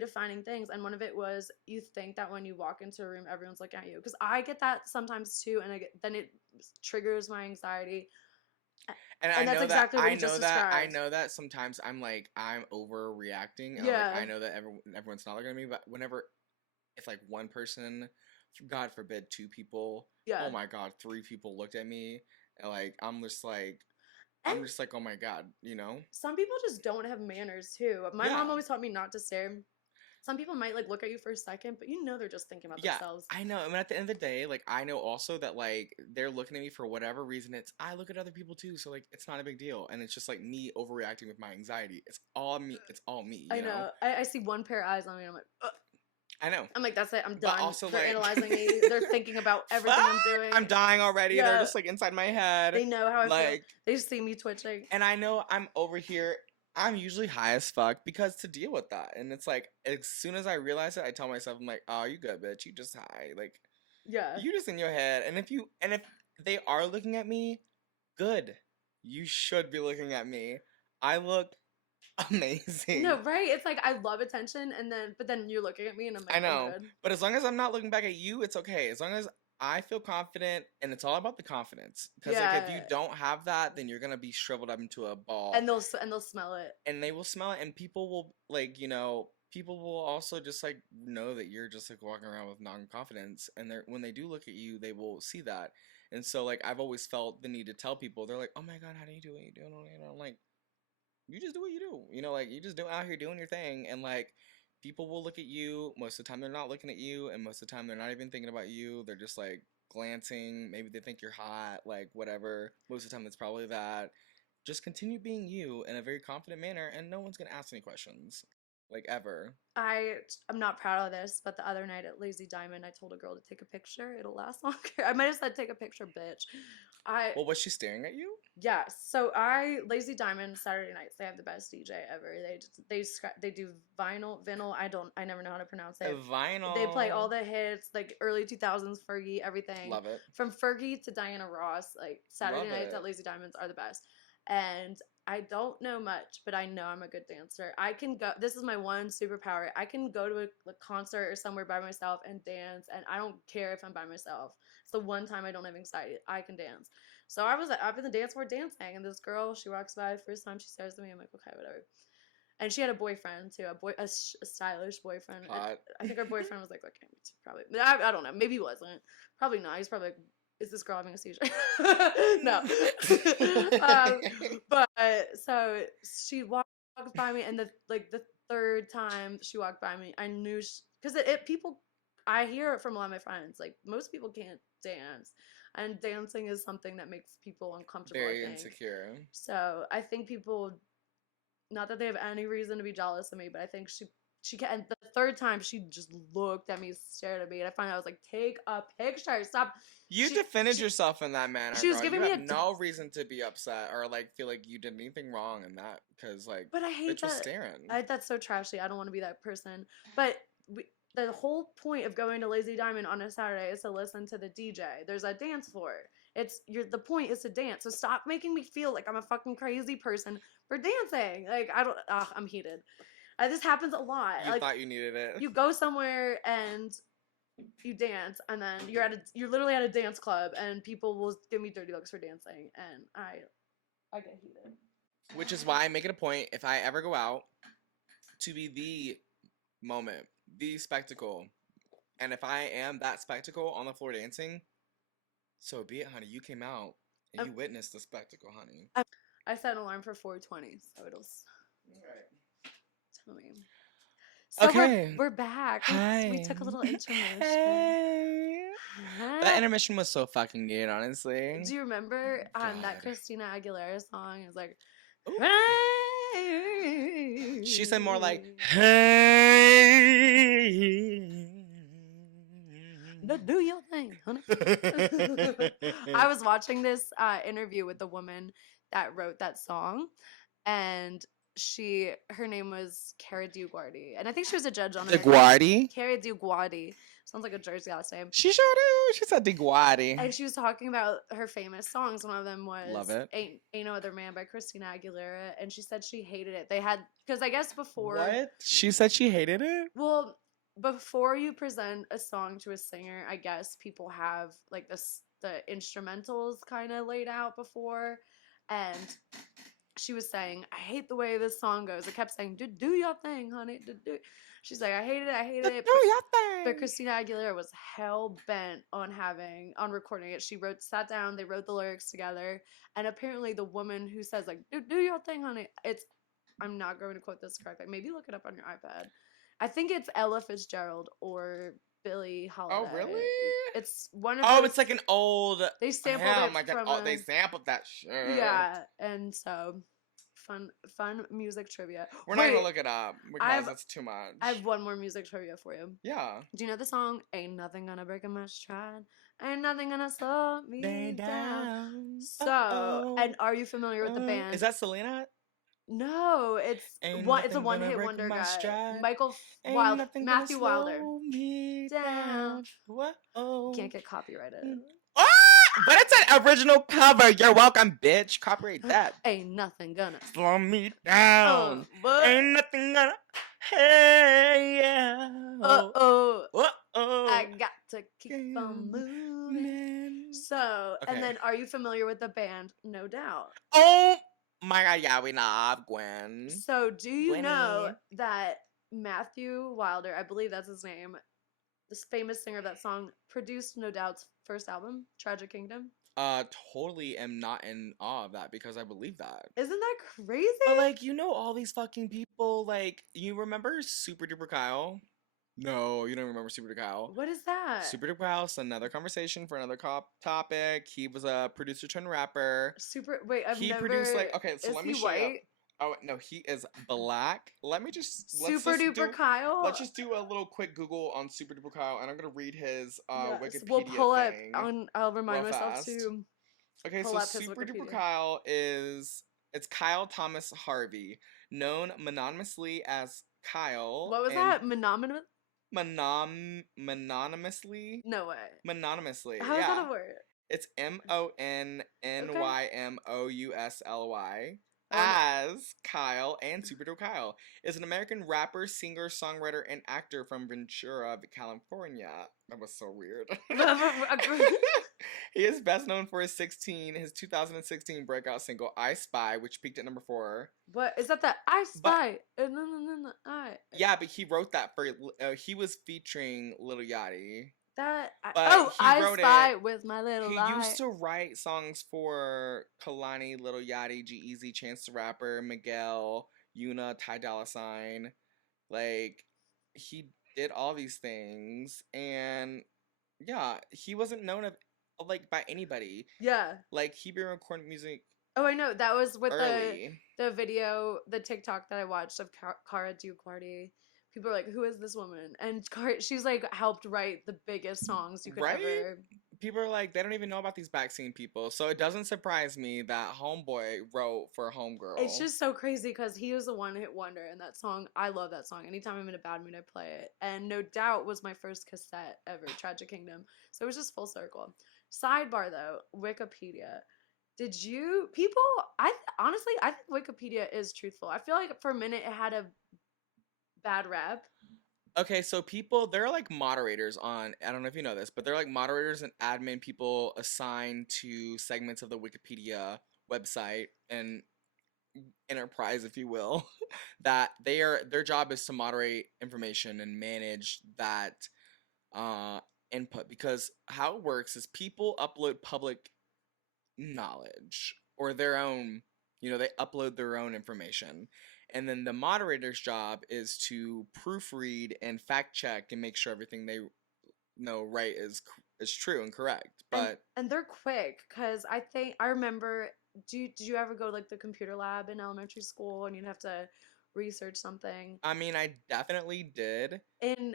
defining things, and one of it was you think that when you walk into a room, everyone's looking at you. Because I get that sometimes too, and then it triggers my anxiety. And And I that's know exactly that what I you just know that I described. know that sometimes I'm overreacting. And Yeah. I know that everyone's not looking at me, but whenever if like one person, God forbid, two people, Yeah. oh my god, three people looked at me, and like I'm just like, oh my god, you know. Some people just don't have manners too. My mom always taught me not to stare. Some people might like look at you for a second, but you know they're just thinking about themselves. I know. I mean, at the end of the day, like I know also that like they're looking at me for whatever reason. I look at other people too, so like it's not a big deal, and it's just like me overreacting with my anxiety. It's all me. It's all me. You know. I see one pair of eyes on me, and I'm like, ugh. I know. I'm like, that's it. I'm But done. also, They're like- analyzing me. They're thinking about everything I'm doing. I'm dying already. Yeah. They're just like inside my head. They know how I feel. like, They see me twitching. and I know I'm over here. I'm usually high as fuck because to deal with that, and it's like as soon as I realize it, I tell myself, I'm like, oh, you good, bitch. You just high. Like, Yeah. you just in your head. And if they are looking at me, good. You should be looking at me. I look amazing. No, right? It's like I love attention, but then you're looking at me, and I'm like, I know. I'm good. But as long as I'm not looking back at you, it's okay. As long as I feel confident, and it's all about the confidence. Because like if you don't have that, then you're gonna be shriveled up into a ball. And they'll smell it. And they will smell it, and people will people will also just like know that you're just like walking around with non-confidence, and when they do look at you, they will see that. And so like I've always felt the need to tell people, they're like, oh my god, how do you do what you do? And I'm like, you just do what you do, like you just out here doing your thing, and like people will look at you. Most of the time they're not looking at you, and most of the time they're not even thinking about you. They're just like glancing. Maybe they think you're hot, like whatever. Most of the time it's probably that. Just continue being you in a very confident manner, and no one's gonna ask any questions, like ever. I'm not proud of this, but the other night at Lazy Diamond, I told a girl to take a picture. It'll last longer. I might have said take a picture, bitch. Well, was she staring at you? Yes. So Lazy Diamond Saturday nights, they have the best DJ ever. They do vinyl. I never know how to pronounce it. Vinyl. They play all the hits, like early 2000s Fergie, everything. Love it. From Fergie to Diana Ross, like Saturday nights at Lazy Diamonds are the best. And I don't know much, but I know I'm a good dancer. I can go. This is my one superpower. I can go to a concert or somewhere by myself and dance, and I don't care if I'm by myself. It's the one time I don't have anxiety. I can dance. So I was up in the dance floor dancing, and this girl, she walks by. First time she stares at me, I'm like, okay, whatever. And she had a boyfriend too, a stylish boyfriend. Hot. I think her boyfriend was like, okay, probably. I don't know. Maybe he wasn't. Probably not. He's probably like, is this girl having a seizure? No. But so she walked by me, and the third time she walked by me, I knew because people. I hear it from a lot of my friends. Like most people can't dance, and dancing is something that makes people uncomfortable. Very insecure. So I think people, not that they have any reason to be jealous of me, but I think she can. And the third time she just looked at me, stared at me, and I finally was like, "Take a picture. Stop." You defended yourself in that manner. She was giving me no reason to be upset or like feel like you did anything wrong in that because like. But I hate that. Was staring. That's so trashy. I don't want to be that person. But the whole point of going to Lazy Diamond on a Saturday is to listen to the DJ. There's a dance floor. The point is to dance. So stop making me feel like I'm a fucking crazy person for dancing. Like I'm heated. This happens a lot. You thought you needed it. You go somewhere and you dance, and then you're literally at a dance club, and people will give me dirty looks for dancing, and I get heated. Which is why I make it a point, if I ever go out, to be the moment, the spectacle. And if I am that spectacle on the floor dancing, so be it, honey. You came out and you witnessed the spectacle, honey. I set an alarm for 4:20, so it'll tell me. So okay. We're back. Hi. We took a little intermission. Hey. That intermission was so fucking good, honestly. Do you remember that Christina Aguilera song? It was like, she said more like, hey. Do your thing, honey. I was watching this interview with the woman that wrote that song, and her name was Cara DiGuardi, and I think she was a judge on The American. Guardi? Cara DiGuardi sounds like a Jersey last name. She sure do. She said the Guardi. And she was talking about her famous songs. One of them was Love it. Ain't No Other Man by Christina Aguilera. And she said she hated it. They had, because I guess before. What? She said she hated it? Well, before you present a song to a singer, I guess people have like the instrumentals kind of laid out before. And she was saying, I hate the way this song goes. It kept saying, do your thing, honey. Do. She's like, I hated it. Do your thing. But Christina Aguilera was hell bent on recording it. She sat down, they wrote the lyrics together. And apparently the woman who says like, do your thing, honey. I'm not going to quote this correctly. Maybe look it up on your iPad. I think it's Ella Fitzgerald or Billie Holiday. Oh, really? It's one of it's like an old. They sampled oh it my God. from They sampled that shit. Yeah, and so fun music trivia. We're not going to look it up because that's too much. I have one more music trivia for you. Yeah. Do you know the song Ain't Nothing Gonna Break a Man's Stride? Ain't nothing gonna slow me down. So, and are you familiar with the band? Is that Selena? No, it's a one-hit wonder guy. Matthew Wilder. Down. Whoa. Can't get copyrighted. But it's an original cover. You're welcome, bitch. Copyright that. Ain't nothing gonna slow me down. Ain't nothing gonna. Hey, yeah. I got to keep on moving. So, okay. And then are you familiar with the band No Doubt? Oh my God, yeah, we love Gwen. So, do you know that Matthew Wilder, I believe that's his name, this famous singer of that song, produced No Doubt's first album, Tragic Kingdom? Totally am not in awe of that because I believe that. Isn't that crazy? But like, you know, all these fucking people, like, you remember Super Duper Kyle? No, you don't remember Super Duper Kyle. What is that? Super Duper Kyle is another conversation for another topic. He was a producer turned rapper. He produced like, okay, so let me show white? you. Oh no, he is black. Let me just Kyle. Let's just do a little quick Google on Super Duper Kyle, and I'm gonna read his Wikipedia We'll pull thing up on. I'll remind myself fast. to. Okay, so Super Duper Kyle it's Kyle Thomas Harvey, known mononymously as Kyle. What was that? Mononymously? No way. Mononymously. How is that a word? It's MONNYMOUSLY. As Kyle and Super Duper Kyle is an American rapper, singer, songwriter, and actor from Ventura, California. That was so weird. He is best known for his 2016 breakout single "I Spy," which peaked at number 4. What is that? That I Spy. Yeah, but he wrote that for. He was featuring Lil Yachty. I Spy with my little light. He used to write songs for Kalani, Lil Yachty, G-Eazy, Chance the Rapper, Miguel, Yuna, Ty Dolla $ign. Like, he did all these things, and yeah, he wasn't known like by anybody. Yeah. Like, he'd been recording music. Oh, I know. That was with early. the video, the TikTok that I watched of Cara DiGuardi. People are like, who is this woman? And she's like helped write the biggest songs you could ever. People are like, they don't even know about these backseat people. So it doesn't surprise me that Homeboy wrote for Homegirl. It's just so crazy because he was a one-hit wonder in that song. I love that song. Anytime I'm in a bad mood, I play it. And No Doubt was my first cassette ever, Tragic Kingdom. So it was just full circle. Sidebar though, Wikipedia. Honestly, I think Wikipedia is truthful. I feel like for a minute it had a bad rap. Okay, so they're like moderators on, I don't know if you know this, but they're like moderators and admin people assigned to segments of the Wikipedia website and enterprise, if you will, that their job is to moderate information and manage that input, because how it works is people upload public knowledge or their own, they upload their own information. And then the moderator's job is to proofread and fact check and make sure everything they write is true and correct. But and they're quick, because I remember. Did you ever go to like the computer lab in elementary school and you'd have to research something? I mean, I definitely did. In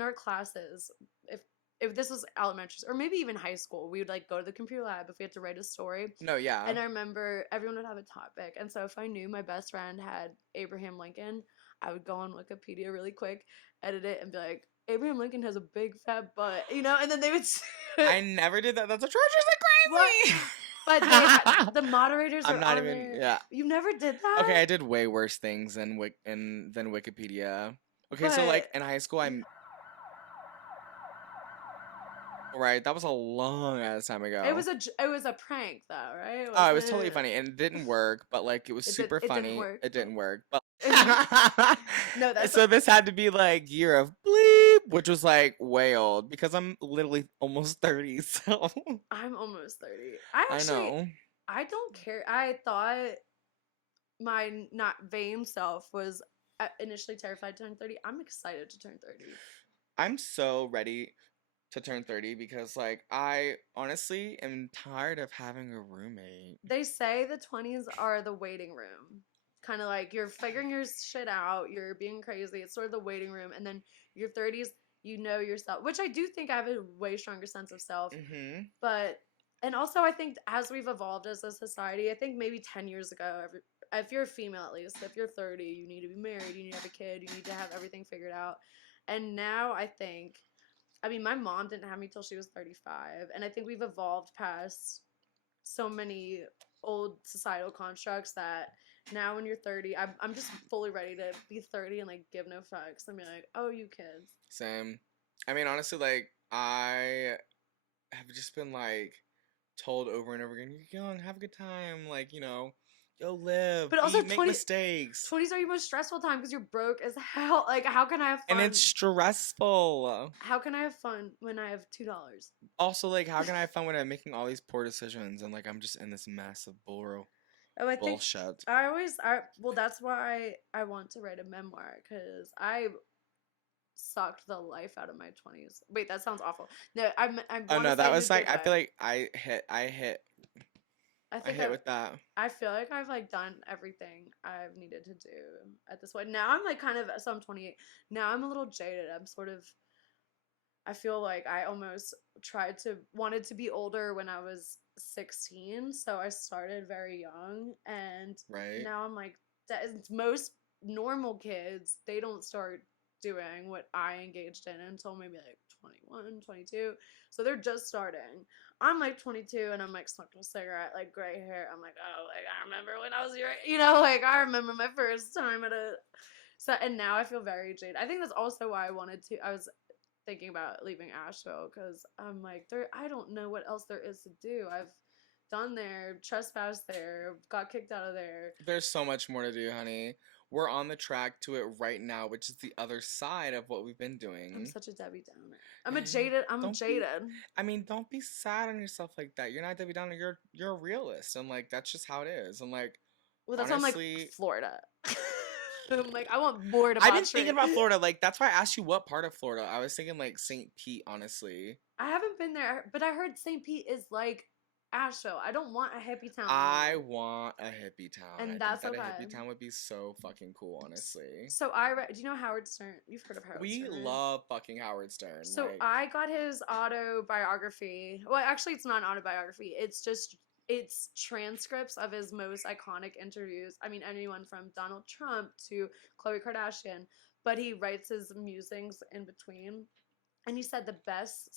our classes, if if this was elementary or maybe even high school, we would like go to the computer lab if we had to write a story. No, yeah. And I remember everyone would have a topic. And so if I knew my best friend had Abraham Lincoln, I would go on Wikipedia really quick, edit it, and be like, Abraham Lincoln has a big fat butt, you know? And then they would. I never did that. That's atrociously crazy. But the moderators I'm are not on even. there. Yeah. You never did that? Okay, I did way worse things than Wikipedia. Okay, so like in high school, right. That was a long ass time ago. It was a prank though, right? Oh, it was totally funny, and it didn't work. But like, it was super funny. It didn't work. But no, that's so this had to be like year of bleep, which was like way old because I'm literally almost 30. So I'm almost 30. I know. I don't care. I thought my not vain self was initially terrified to turn 30. I'm excited to turn 30. I'm so ready to turn 30 because like I honestly am tired of having a roommate. They say the 20s are the waiting room. Kind of like you're figuring your shit out, you're being crazy. It's sort of the waiting room, and then your 30s, you know yourself, which I do think I have a way stronger sense of self. Mm-hmm. But and also I think as we've evolved as a society, I think maybe 10 years ago, if you're a female at least, if you're 30, you need to be married, you need to have a kid, you need to have everything figured out. And now I think, I mean, my mom didn't have me till she was 35, and I think we've evolved past so many old societal constructs that now when you're 30, I'm just fully ready to be 30 and like give no fucks and be like, oh, you kids. Same. I mean, honestly, like I have just been like told over and over again, you're young, have a good time, like, you know, yo, live, but also make mistakes. 20s are your most stressful time because you're broke as hell. Like, how can I have fun? And it's stressful. How can I have fun when I have $2? Also, like, how can I have fun when I'm making all these poor decisions and like I'm just in this mess of bullshit? Well, that's why I want to write a memoir, because I sucked the life out of my 20s. Wait, that sounds awful. No, oh no, that was like I feel like I hit with that. I feel like I've like done everything I've needed to do at this point. Now I'm like so I'm 28. Now I'm a little jaded. I feel like I almost wanted to be older when I was 16, so I started very young, and now I'm like, most normal kids, they don't start doing what I engaged in until maybe like 21, 22, so they're just starting. I'm like 22 and I'm like smoking a cigarette, like gray hair. I'm like, oh, like I remember when I was like I remember my first time and now I feel very jaded. I think that's also why I was thinking about leaving Asheville, because I'm like, I don't know what else there is to do. I've done there, trespassed there, got kicked out of there. There's so much more to do, honey. We're on the track to it right now, which is the other side of what we've been doing. I'm such a Debbie Downer. I'm jaded. I mean, don't be sad on yourself like that. You're not a Debbie Downer. You're a realist, and like that's just how it is. And like, well, that's honestly, why I'm like Florida. I'm like, I want more debauchery. I've been thinking about Florida. Like, that's why I asked you what part of Florida. I was thinking like St. Pete, honestly. I haven't been there, but I heard St. Pete is like Asheville. I don't want a hippie town. I want a hippie town. And that's okay. A hippie town would be so fucking cool, honestly. So do you know Howard Stern? You've heard of Howard Stern. We love fucking Howard Stern. So like, I got his autobiography. Well, actually, it's not an autobiography. It's transcripts of his most iconic interviews. I mean, anyone from Donald Trump to Khloe Kardashian. But he writes his musings in between. And he said the best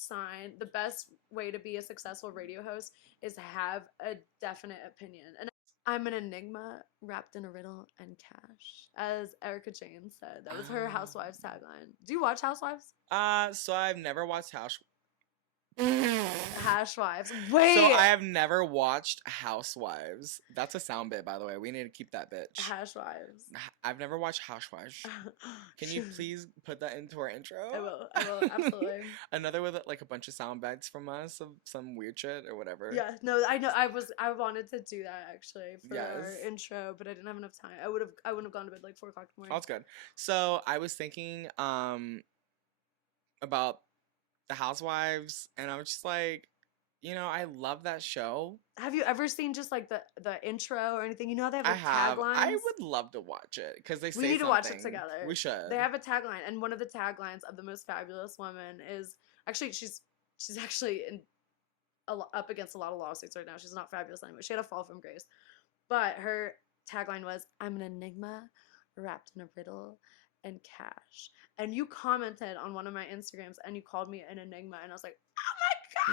way to be a successful radio host is have a definite opinion. And I'm an enigma wrapped in a riddle and cash, as Erica Jane said. That was her Housewives tagline. Do you watch Housewives? So I've never watched Housewives. Wait. So I have never watched Housewives. That's a sound bit, by the way. We need to keep that bitch. Housewives. I've never watched Housewives. Can you please put that into our intro? I will, absolutely. Another with like a bunch of sound bites from us of some weird shit or whatever. Yeah, no, I know. I wanted to do that actually for our intro, but I didn't have enough time. I wouldn't have gone to bed like 4 o'clock in the morning. Oh, that's good. So I was thinking about the Housewives, and I was just like, you know, I love that show. Have you ever seen just like the intro or anything? You know how they have taglines? I would love to watch it because they say we need to watch it together. We should. They have a tagline, and one of the taglines of the most fabulous woman is actually she's she's actually up against a lot of lawsuits right now. She's not fabulous anymore. She had a fall from grace. But her tagline was, "I'm an enigma wrapped in a riddle and cash." And you commented on one of my Instagrams and you called me an enigma. And I was like,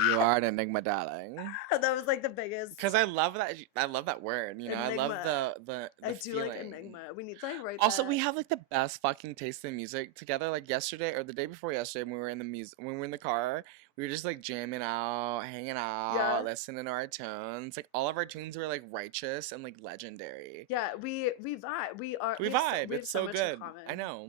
You are an enigma, darling. that was like the biggest. Because I love that. I love that word. You know, I love Enigma. the I do feeling. like enigma. We need to like write Also, that. we have like the best fucking taste in music together. Like yesterday or the day before yesterday, when we were in the when we were in the car, we were just like jamming out, hanging out, Yeah. listening to our tunes. Like all of our tunes were like righteous and like legendary. Yeah, we vibe. We We have vibe. we have It's so so much in good. common. I know.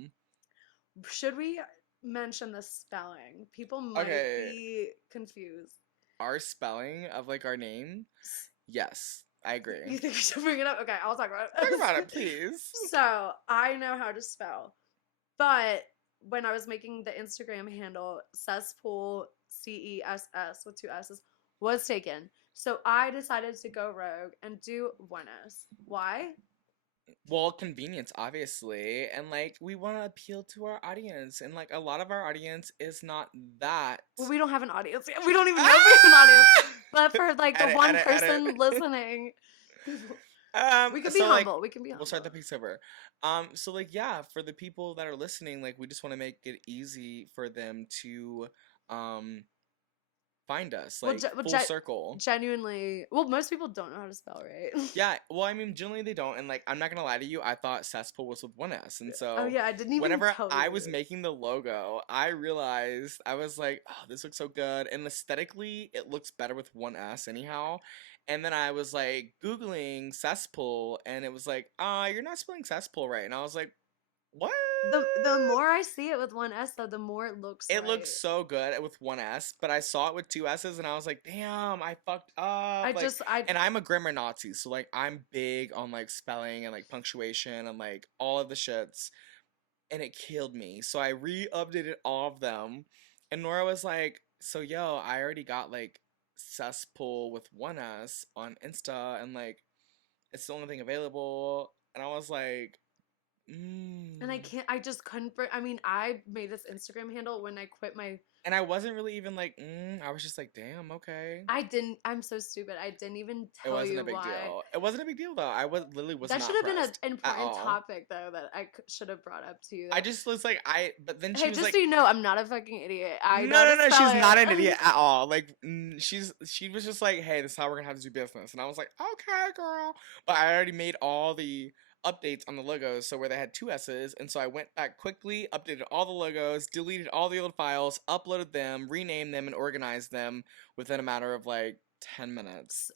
Should we mention the spelling? People might Okay. be confused. Our spelling of like our name. Yes, I agree. You think we should bring it up? Okay, I'll talk about it. Talk about it, please. So I know how to spell, but when I was making the Instagram handle, Cesspool, CESS with 2 S's, was taken. So I decided to go rogue and do 1 S. Why? Well, convenience, obviously, and like we want to appeal to our audience, and like a lot of our audience is not that. Well, we don't have an audience yet. We don't even know if we have an audience. But for like the Edit, one edit, person edit. listening, we can be so, like, humble. We can be humble. we'll start the piece over. So like yeah, for the people that are listening, like we just want to make it easy for them to find us, Well, like full circle. Genuinely, well, most people don't know how to spell, right? Yeah, well, I mean, generally they don't, and like I'm not gonna lie to you, I thought Cesspool was with 1 S, and so Oh yeah, I didn't even. whenever tell I you. was making the logo, I realized I was like, oh, this looks so good, and aesthetically it looks better with 1 S anyhow. And then I was like Googling Cesspool, and it was like, you're not spelling Cesspool right, and I was like, what? The more I see it with 1 S though, the more it looks. It looks so good with 1 S, but I saw it with 2 S's, and I was like, damn, I fucked up. And I'm a grammar Nazi, so like I'm big on like spelling and like punctuation and like all of the shits, and it killed me. So I re-updated all of them, and Nora was like, so yo, I already got like Cesspool with 1 S on Insta, and like it's the only thing available, and I was like, And I just couldn't I mean, I made this Instagram handle when I quit my. And I wasn't really even like, I was just like, damn, okay. I'm so stupid. I didn't even tell you why. It wasn't a big deal. It wasn't a big deal, though. I literally was not. That should have been an important all. topic, though, that I should have brought up to you. I just was like, but then she hey, was just like, so you know, I'm not a fucking idiot. No, she's not an idiot at all. Like, she was just like, hey, this is how we're gonna have to do business. And I was like, okay, girl. But I already made all the updates on the logos, so where they had 2 S's, and so I went back quickly, updated all the logos, deleted all the old files, uploaded them, renamed them, and organized them within a matter of like 10 minutes.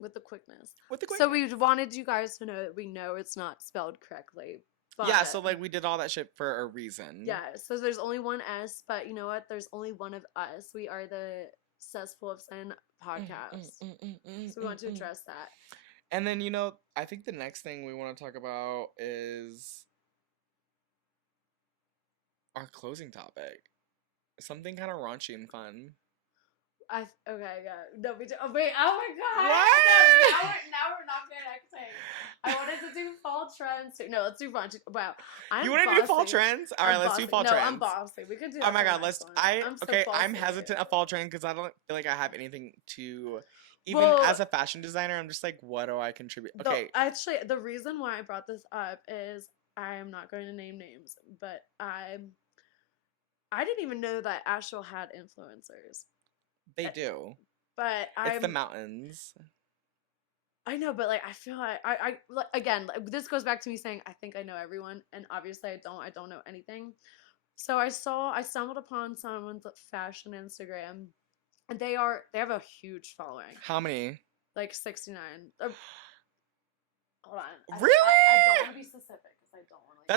With the quickness. So we wanted you guys to know that we know it's not spelled correctly. But yeah, so like we did all that shit for a reason. Yeah, so there's only 1 S, but you know what? There's only one of us. We are the Cesspool of Sin podcast. So we want to address that. And then, I think the next thing we want to talk about is our closing topic. Something kind of raunchy and fun. Okay, yeah. No, we do. Oh, wait, oh my god! What? No, now we're not connecting. I wanted to do fall trends. No, let's do raunchy. Wow, You want to do fall trends? All right, let's do fall trends. No, I'm bossy. We can do. Oh my god, I'm I'm hesitant of fall trend because I don't feel like I have anything to. Even Well, as a fashion designer, I'm just like, what do I contribute? Okay. Actually, the reason why I brought this up is I am not going to name names, but I didn't even know that Asheville had influencers. They do. But it's the mountains. I know, but like I feel like I again, this goes back to me saying I think I know everyone, and obviously I don't know anything. So I stumbled upon someone's fashion Instagram. And they have a huge following. How many? Like 69. Hold on. Really? I don't want to be specific because I don't want to.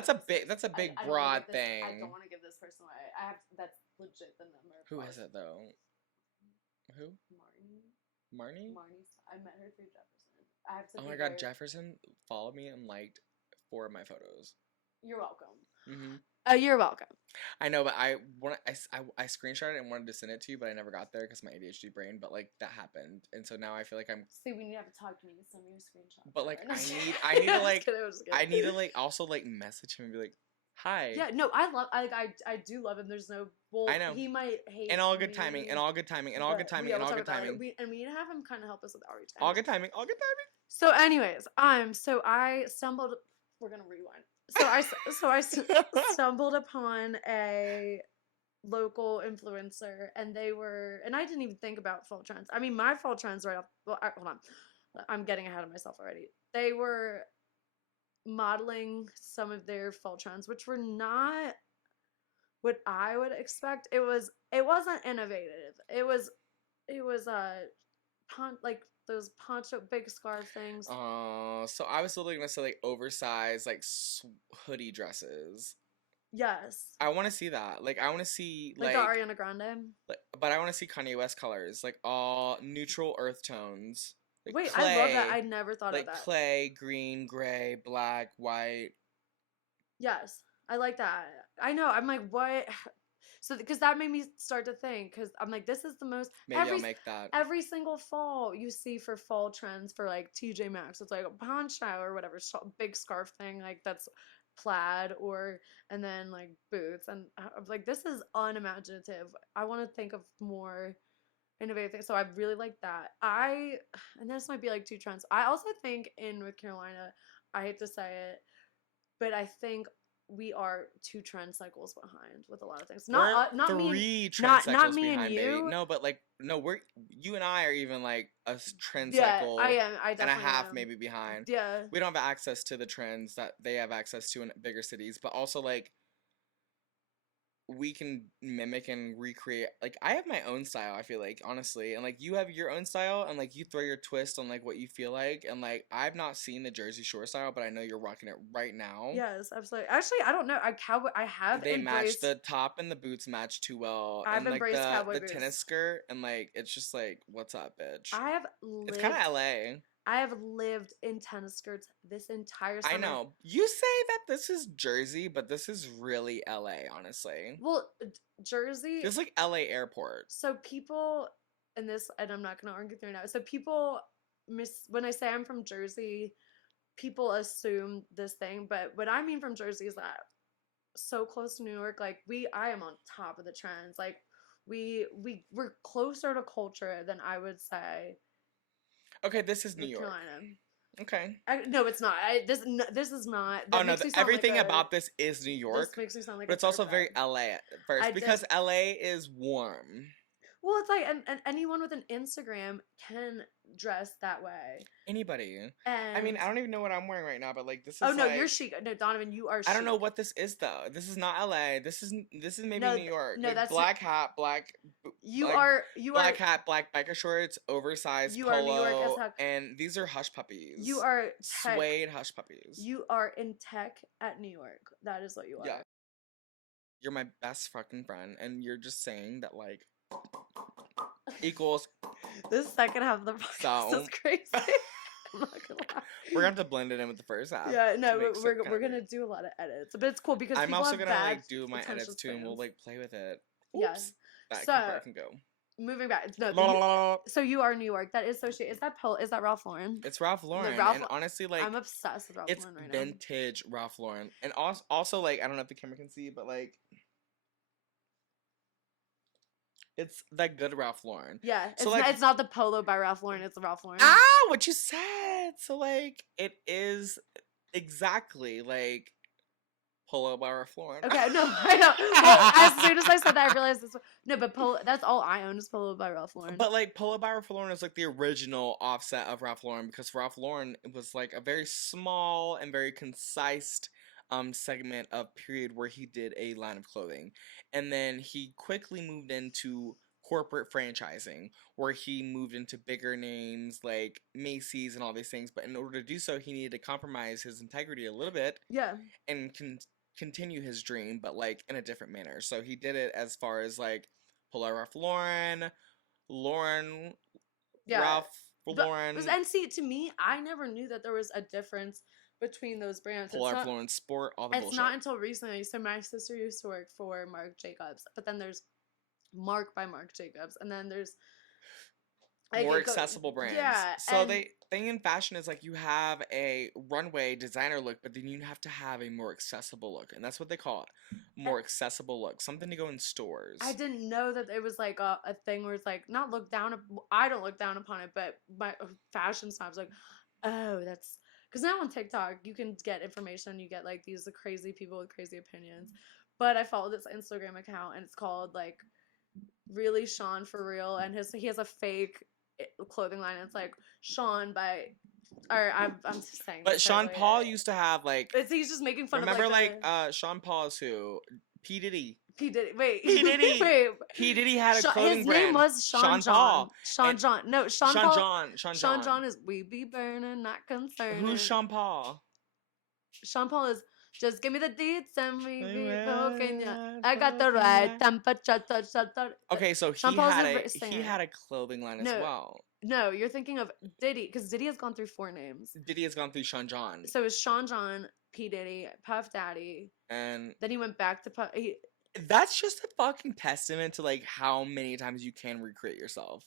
That's a big broad thing. I don't want to give this person away. That's legit the number. Who is it though? Who? Marnie? I met her through Jefferson. I have to. Oh my god, Jefferson followed me and liked 4 of my photos. You're welcome. Mm-hmm. You're welcome. I know, but I screenshotted it and wanted to send it to you, but I never got there because my ADHD brain. But like that happened, and so now I feel like I'm. See, we need to have a talk to me to send me your screenshot. But like, I need to like also like message him and be like, Hi. Yeah, no, I do love him. There's no, well, I know. he might hate And all good timing. me, And all good timing. And all good but timing. yeah, And we'll all talk good about it. timing. We need to have him kind of help us with our All timing. good timing. All good timing. So, anyways, so I stumbled. We're gonna rewind. So I stumbled upon a local influencer, and and I didn't even think about fall trends. I mean, my fall trends right off. Well, hold on, I'm getting ahead of myself already. They were modeling some of their fall trends, which were not what I would expect. It wasn't innovative. It was like those poncho big scarf things. So I was literally gonna say like oversized like hoodie dresses. Yes. I want to see that. Like I want to see Like the Ariana Grande. but I want to see Kanye West colors, like all neutral earth tones. Like Wait, clay, I love that. I never thought like of that. clay, green, gray, black, white. Yes, I like that. I know. I'm like, what? So, because that made me start to think. Because I'm like, this is the most. Maybe I'll make that. Every single fall you see for fall trends for like TJ Maxx, it's like a poncho or whatever, big scarf thing like that's plaid and then like boots, and I'm like, this is unimaginative. I want to think of more innovative things. So I really like that. And this might be like two trends. I also think in North Carolina, I hate to say it, but I think we are 2 trend cycles behind with a lot of things. Not three me, trend cycles not me behind, and you. baby. No, but like no, you and I are even like a trend Yeah, cycle. I am. I and a half am. maybe behind. Yeah. We don't have access to the trends that they have access to in bigger cities, but also like we can mimic and recreate. Like I have my own style, I feel like, honestly, and like you have your own style, and like you throw your twist on like what you feel like, and like I've not seen the Jersey Shore style, but I know you're rocking it right now. Yes, absolutely. Actually, I don't know. I have They embraced, match, the top and the boots match too well, I've and like embraced cowboy the boots. tennis skirt, and like it's just like, what's up, bitch? It's kind of LA. I have lived in tennis skirts this entire summer. I know. You say that this is Jersey, but this is really LA, honestly. Well, Jersey. It's like LA airport. So people, and I'm not going to argue through now. So people when I say I'm from Jersey, people assume this thing, but what I mean from Jersey is that so close to New York, like I am on top of the trends. Like we're closer to culture than I would say. Okay, this is New York. Carolina. Okay. No, it's not. This is not. Oh no, everything about this is New York. This makes me sound like. But it's also very LA at first because LA is warm. Well, it's like, and anyone with an Instagram can dress that way. Anybody. And I mean, I don't even know what I'm wearing right now, but like this is. Oh no, you're chic. No, Donovan, you are chic. I don't know what this is though. This is not LA. This is maybe New York. No, like, that's black hat, black. You like, are black hat, black biker shorts, oversized polo, are New York as heck. And these are hush puppies. You are tech. Suede hush puppies. You are in tech at New York. That is what you are. Yeah. You're my best fucking friend, and you're just saying that like equals. This second half of the podcast is crazy. I'm not gonna lie. We're gonna have to blend it in with the first half. Yeah, no, we're gonna do a lot of edits, but it's cool because I'm also gonna like do my edits too, and we'll like play with it. Oops. Yes. That so can go. Moving back, so you are New York. That is so shit. Is that Ralph Lauren? It's Ralph Lauren. And honestly, like I'm obsessed with Ralph Lauren right now. It's vintage Ralph Lauren, and also like I don't know if the camera can see, but like. It's that good Ralph Lauren. Yeah, it's not the polo by Ralph Lauren. It's Ralph Lauren. Ah, what you said. So like, it is exactly like polo by Ralph Lauren. Okay, no, I know. Well, as soon as I said that, I realized this. No, but polo. That's all I own is polo by Ralph Lauren. But like, polo by Ralph Lauren is like the original offset of Ralph Lauren because Ralph Lauren was like a very small and very concise segment of period where he did a line of clothing, and then he quickly moved into corporate franchising where he moved into bigger names like Macy's and all these things, but in order to do so he needed to compromise his integrity a little bit and continue his dream, but like in a different manner. So he did it as far as like Ralph Lauren, Ralph Lauren. And see, to me, I never knew that there was a difference between those brands. Ralph Lauren Sport, all the bullshit. It's not until recently. So my sister used to work for Marc Jacobs, but then there's Marc by Marc Jacobs, and then there's Like, more it accessible brands. yeah, So and thing in fashion is like you have a runway designer look, but then you have to have a more accessible look, and that's what they call it, more accessible look, something to go in stores. I didn't know that it was like a thing where it's like not looked down. I don't look down upon it, but my fashion snobs like, oh, that's because now on TikTok you can get information. You get like these crazy people with crazy opinions. But I follow this Instagram account and it's called like really Sean for real, and he has a fake clothing line. And it's like Sean by, or I'm just saying. But this Sean totally. Paul used to have like. He's just making fun Remember of like the, Sean Paul is who? P Diddy. P Diddy. Wait. P Diddy. Wait. P Diddy had a clothing his brand. name was Sean John. Paul. Sean And John. No, Sean Sean Paul. John. Sean John is we be burning, not concerned. Who's Sean Paul? Sean Paul is just give me the deets and we be poking ya. I got the right temperature. Okay, so Sean Paul's he had a clothing line as well. No, you're thinking of Diddy, because Diddy has gone through 4 names. Diddy has gone through Sean John. So it's Sean John, P Diddy, Puff Daddy, and then he went back to Puff. That's just a fucking testament to like how many times you can recreate yourself.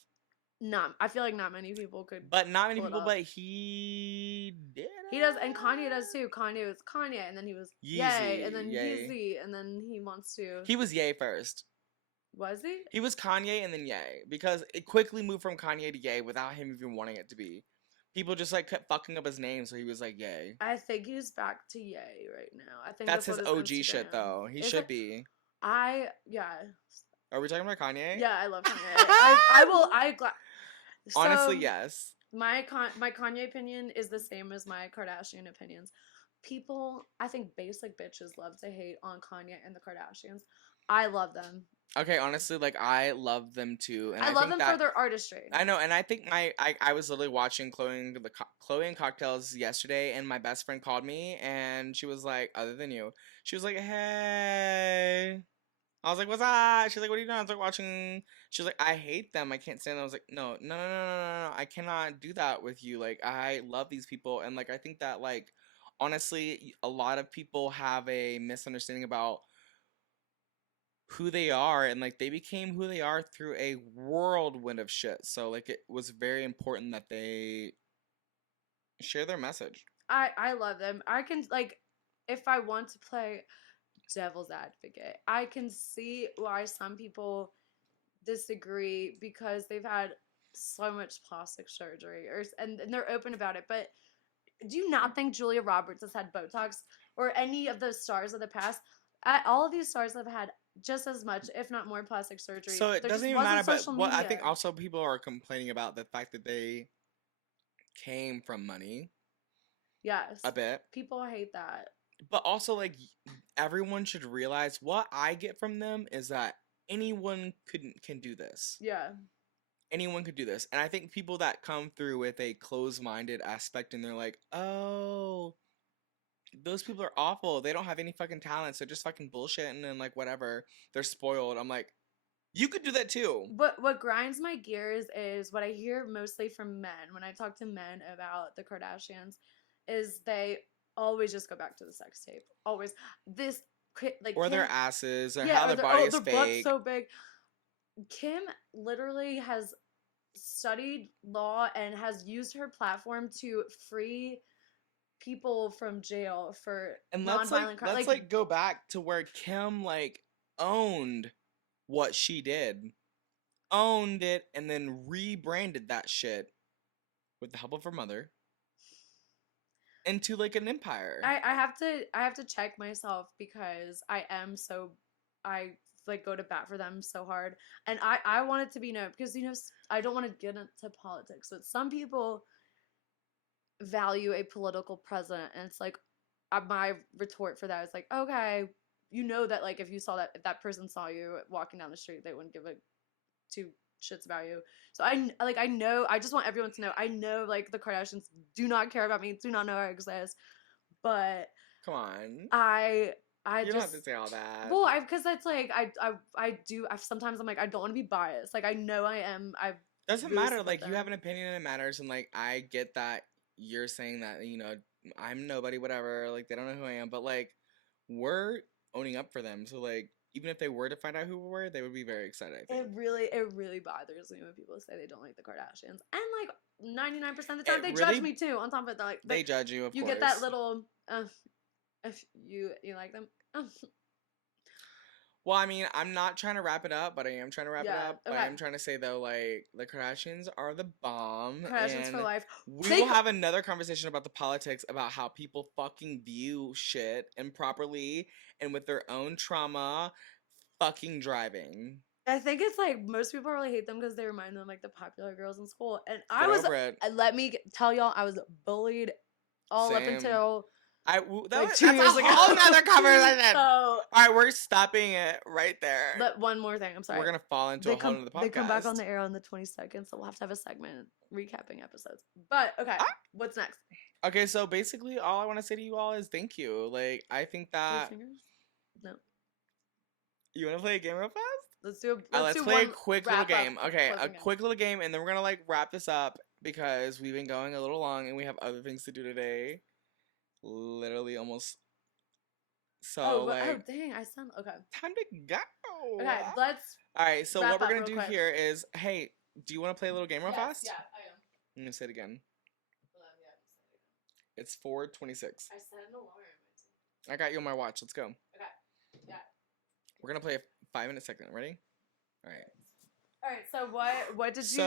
I feel like not many people could. But not many people, but he did. He does, and Kanye does too. Kanye was Kanye, and then he was Ye, and then Yeezy, and then he wants to. He was Ye first. Was he? He was Kanye and then Ye, because it quickly moved from Kanye to Ye without him even wanting it to be. People just like kept fucking up his name, so he was like Ye. I think he's back to Ye right now. I think that's his OG Instagram. shit though. He should be. Yeah. Are we talking about Kanye? Yeah, I love Kanye. I will. Honestly, yes. My Kanye opinion is the same as my Kardashian opinions. People, I think basic bitches love to hate on Kanye and the Kardashians. I love them. Okay, honestly, like I love them too, and I love them for their artistry. I know, and I think I was literally watching Chloe and Cocktails yesterday, and my best friend called me, and she was like, "Other than you," she was like, "Hey." I was like, "What's up?" She's like, "What are you doing?" I was like, "Watching." She was like, "I hate them. I can't stand them." I was like, No. I cannot do that with you. Like, I love these people, and like, I think that like, honestly, a lot of people have a misunderstanding about who they are, and like they became who they are through a whirlwind of shit. So like, it was very important that they share their message. I love them. I can, like, if I want to play devil's advocate, I can see why some people disagree because they've had so much plastic surgery and they're open about it. But do you not think Julia Roberts has had Botox, or any of those stars of the past? All of these stars have had just as much, if not more, plastic surgery. So it doesn't even matter. But what I think also people are complaining about the fact that they came from money. Yes, a bit. People hate that. But also, like, everyone should realize what I get from them is that anyone can do this. Yeah. Anyone could do this. And I think people that come through with a closed-minded aspect and they're like, oh, those people are awful. They don't have any fucking talents. They're just fucking bullshitting and, like, whatever. They're spoiled. I'm like, you could do that too. What grinds my gears is what I hear mostly from men when I talk to men about the Kardashians is they always just go back to the sex tape. Always. This, like, or Kim, their asses, or how their body is their fake. butt's so big. Kim literally has studied law and has used her platform to free people from jail for nonviolent crime. Let's like go back to where Kim like owned what she did, owned it, and then rebranded that shit with the help of her mother into like an empire. I have to check myself because I like go to bat for them so hard, and I want it to be known because I don't want to get into politics, but some people value a political president, and it's like my retort for that is like, okay, that like if that person saw you walking down the street, they wouldn't give a two shits about you. So I know, I just want everyone to know, I know like the Kardashians do not care about me, do not know I exist, but come on, I you don't have to say all that. Well, because that's like sometimes I'm like I don't want to be biased. Like I know I am. Doesn't matter. Like you have an opinion and it matters, and like I get that you're saying that I'm nobody, whatever. Like they don't know who I am, but like we're owning up for them. So like, even if they were to find out who we were, they would be very excited. I think. It really bothers me when people say they don't like the Kardashians, and like 99% of the time It they really- judge me too. On top of it, they're like They judge you, of you course. get that little if you like them. Well, I mean, I'm not trying to wrap it up, but I am trying to wrap it Yeah, up. But I am trying to say though, like, the Kardashians are the bomb. Kardashians and for life. We will have another conversation about the politics, about how people fucking view shit improperly and with their own trauma, fucking driving. I think it's like most people really hate them because they remind them like the popular girls in school. And let me tell y'all, I was bullied all up until that like was, 2 years ago. A whole nother conversation. So, all right, we're stopping it right there. But one more thing, I'm sorry. We're gonna fall into a whole nother podcast. They come back on the air on the 22nd, so we'll have to have a segment recapping episodes. But okay, what's next? Okay, so basically, all I want to say to you all is thank you. Like, I think that. No. You want to play a game real fast? Let's do. Let's play a quick little game. Okay, a quick little game, and then we're gonna like wrap this up because we've been going a little long and we have other things to do today. Literally almost. So dang! I sound okay. Time to go. Okay, let's. All right, so what we're gonna do here is, hey, do you want to play a little game real fast? Yeah, I am. I'm gonna say it again. It's 4:26. I set an alarm. I got you on my watch. Let's go. Okay. Yeah. We're gonna play a 5-minute segment. Ready? All right. All right. So what did you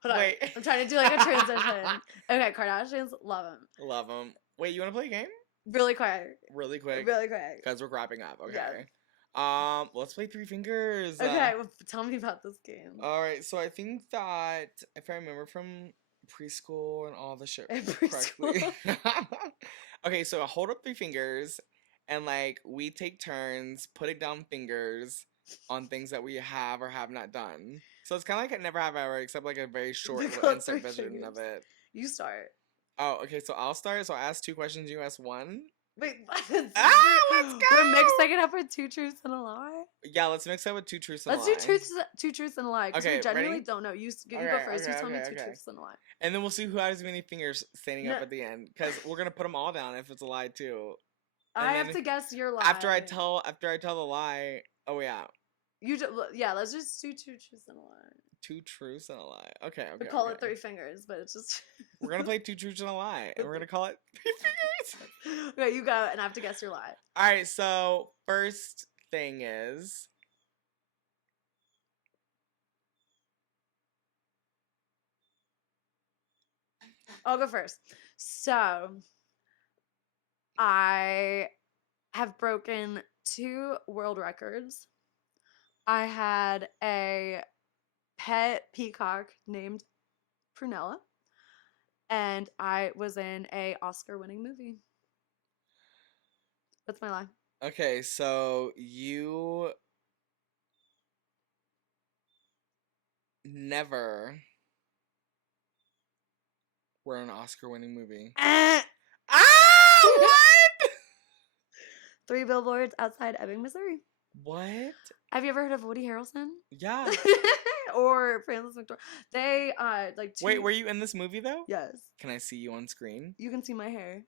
Hold on. Wait. I'm trying to do like a transition. Okay, Kardashians, love them. Love them. Wait, you want to play a game? Really quick. Really quick. Because we're wrapping up. Okay. Yeah. Let's play Three Fingers. Okay, well, tell me about this game. All right, so I think that if I remember from preschool and all the shit correctly. Okay, so I hold up 3 fingers and like we take turns putting down fingers on things that we have or have not done. So it's kind of like I never have ever, except like a very short insert version of it. You start. Oh, okay, so I'll start. So I ask 2 questions, you ask 1. Wait, let's go! We're mixing it up with 2 truths and a lie? Yeah, let's mix it with 2 truths and a lie. Let's do 2 truths and a lie, because we genuinely don't know. You go first, you tell me 2 truths and a lie. And then we'll see who has as many fingers standing up at the end, because we're going to put them all down if it's a lie, too. And I have to guess your lie. After I tell the lie, yeah. Let's just do 2 truths and a lie. 2 truths and a lie. Okay. We call it 3 fingers, but it's just. We're gonna play 2 truths and a lie, and we're gonna call it 3 fingers. Okay, you go, and I have to guess your lie. All right. So first thing is. I'll go first. So, I have broken 2 world records. I had a pet peacock named Prunella, and I was in a Oscar-winning movie. That's my lie. Okay, so you never were in an Oscar-winning movie. What? 3 billboards outside Ebbing, Missouri. What? Have you ever heard of Woody Harrelson? Yeah. Or Francis McDormand? They like 2... Wait, were you in this movie though? Yes. Can I see you on screen? You can see my hair.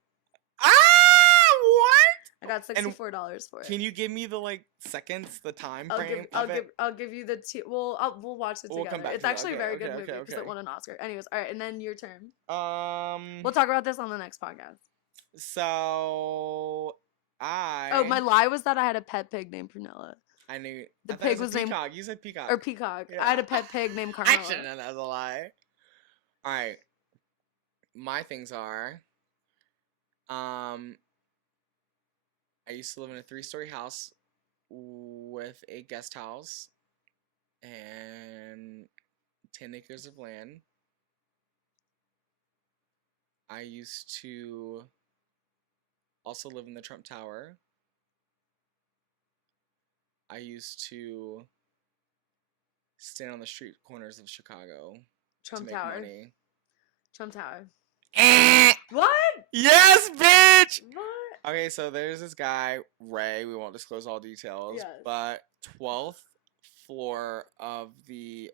What? I got $64 for it. Can you give me the like seconds, the time frame? I'll give you the we'll watch it together. Come back it's actually a very good movie because it won an Oscar. Anyways, all right, and then your turn. We'll talk about this on the next podcast. So my lie was that I had a pet pig named Prunella. I knew the pig was named Peacock. You said Peacock. Or Peacock. Yeah. I had a pet pig named Carmella. I shouldn't have known that was a lie. All right. My things are, I used to live in a 3-story house with a guest house and 10 acres of land. I used to also live in the Trump Tower. I used to stand on the street corners of Chicago Trump to make Tower. money. Trump Tower. What? Yes, bitch! What? Okay, so there's this guy, Ray, we won't disclose all details, but 12th floor of the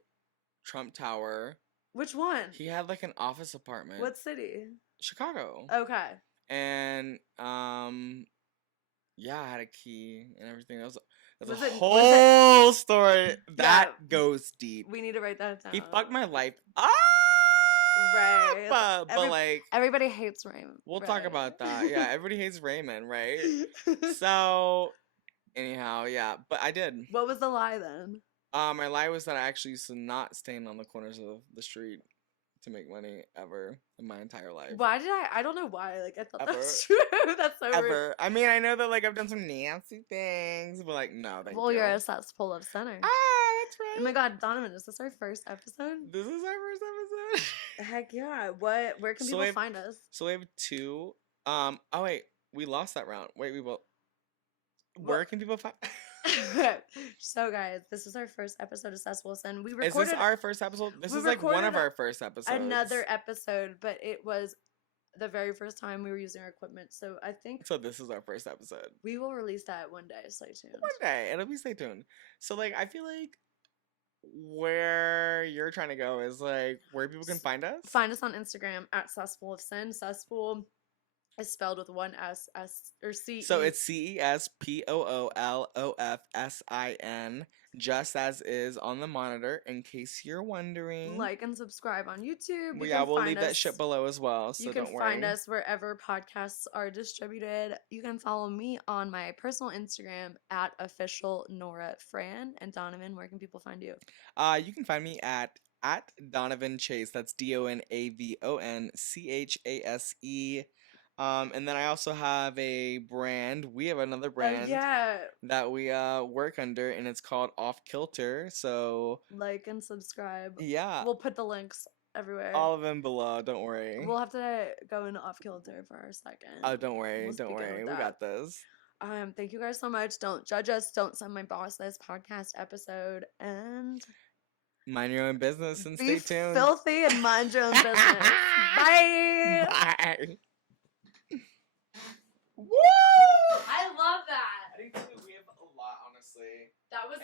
Trump Tower. Which one? He had like an office apartment. What city? Chicago. Okay. And Yeah, I had a key and everything. That's Was a it- whole story. That Yeah. goes deep. We need to write that down. He fucked my life up. Right. But like, Everybody hates Raymond. we'll talk about that. Yeah, everybody hates Raymond, right? So, anyhow, yeah. But I did. What was the lie then? My lie was that I actually used to not stand on the corners of the street to make money ever in my entire life. Why did I don't know why. Like I thought Ever. that was true. That's so rude. Ever. I mean, I know that like I've done some nasty things, but like no, thank Well, you. you're a cesspool of center. Ah, that's right. Oh my god, Donovan, is this our first episode? This is our first episode. Heck yeah. Where can So people we have- find us? So we have 2. Oh wait, we lost that round. Wait, we will. Where can people find? So guys, this is our first episode of Cesspool, and we Is recorded this our first episode? This we is like one recorded of our first episodes. another episode, but it was the very first time we were using our equipment. So I think So this is our first episode. we will release that one day. Stay tuned. One day, it'll be stay tuned. So like, I feel like where you're trying to go is like where people can find us. Find us on Instagram at Cesspool of Sin. Cesspool is spelled with one S or C. So it's CESPOOLOFSIN, just as is on the monitor. In case you're wondering, Like and subscribe on YouTube. yeah, we'll leave that shit below as well. So You can don't worry. find us wherever podcasts are distributed. You can follow me on my personal Instagram at official Nora Fran. And Donovan, where can people find you? You can find me at Donovan Chase. That's DONAVONCHASE. And then I also have a brand. We have another brand Yeah. that we work under, and it's called Off Kilter. So Like and subscribe. yeah, We'll put the links everywhere. all of them below. Don't worry. We'll have to go into off kilter for a second. Oh, don't worry. We'll Don't begin worry. with We got that. this. Thank you guys so much. Don't judge us. Don't send my boss this podcast episode. And Mind your own business and be stay tuned. filthy and mind your own business. Bye. Bye. Woo! I love that. I think we have a lot, honestly. That was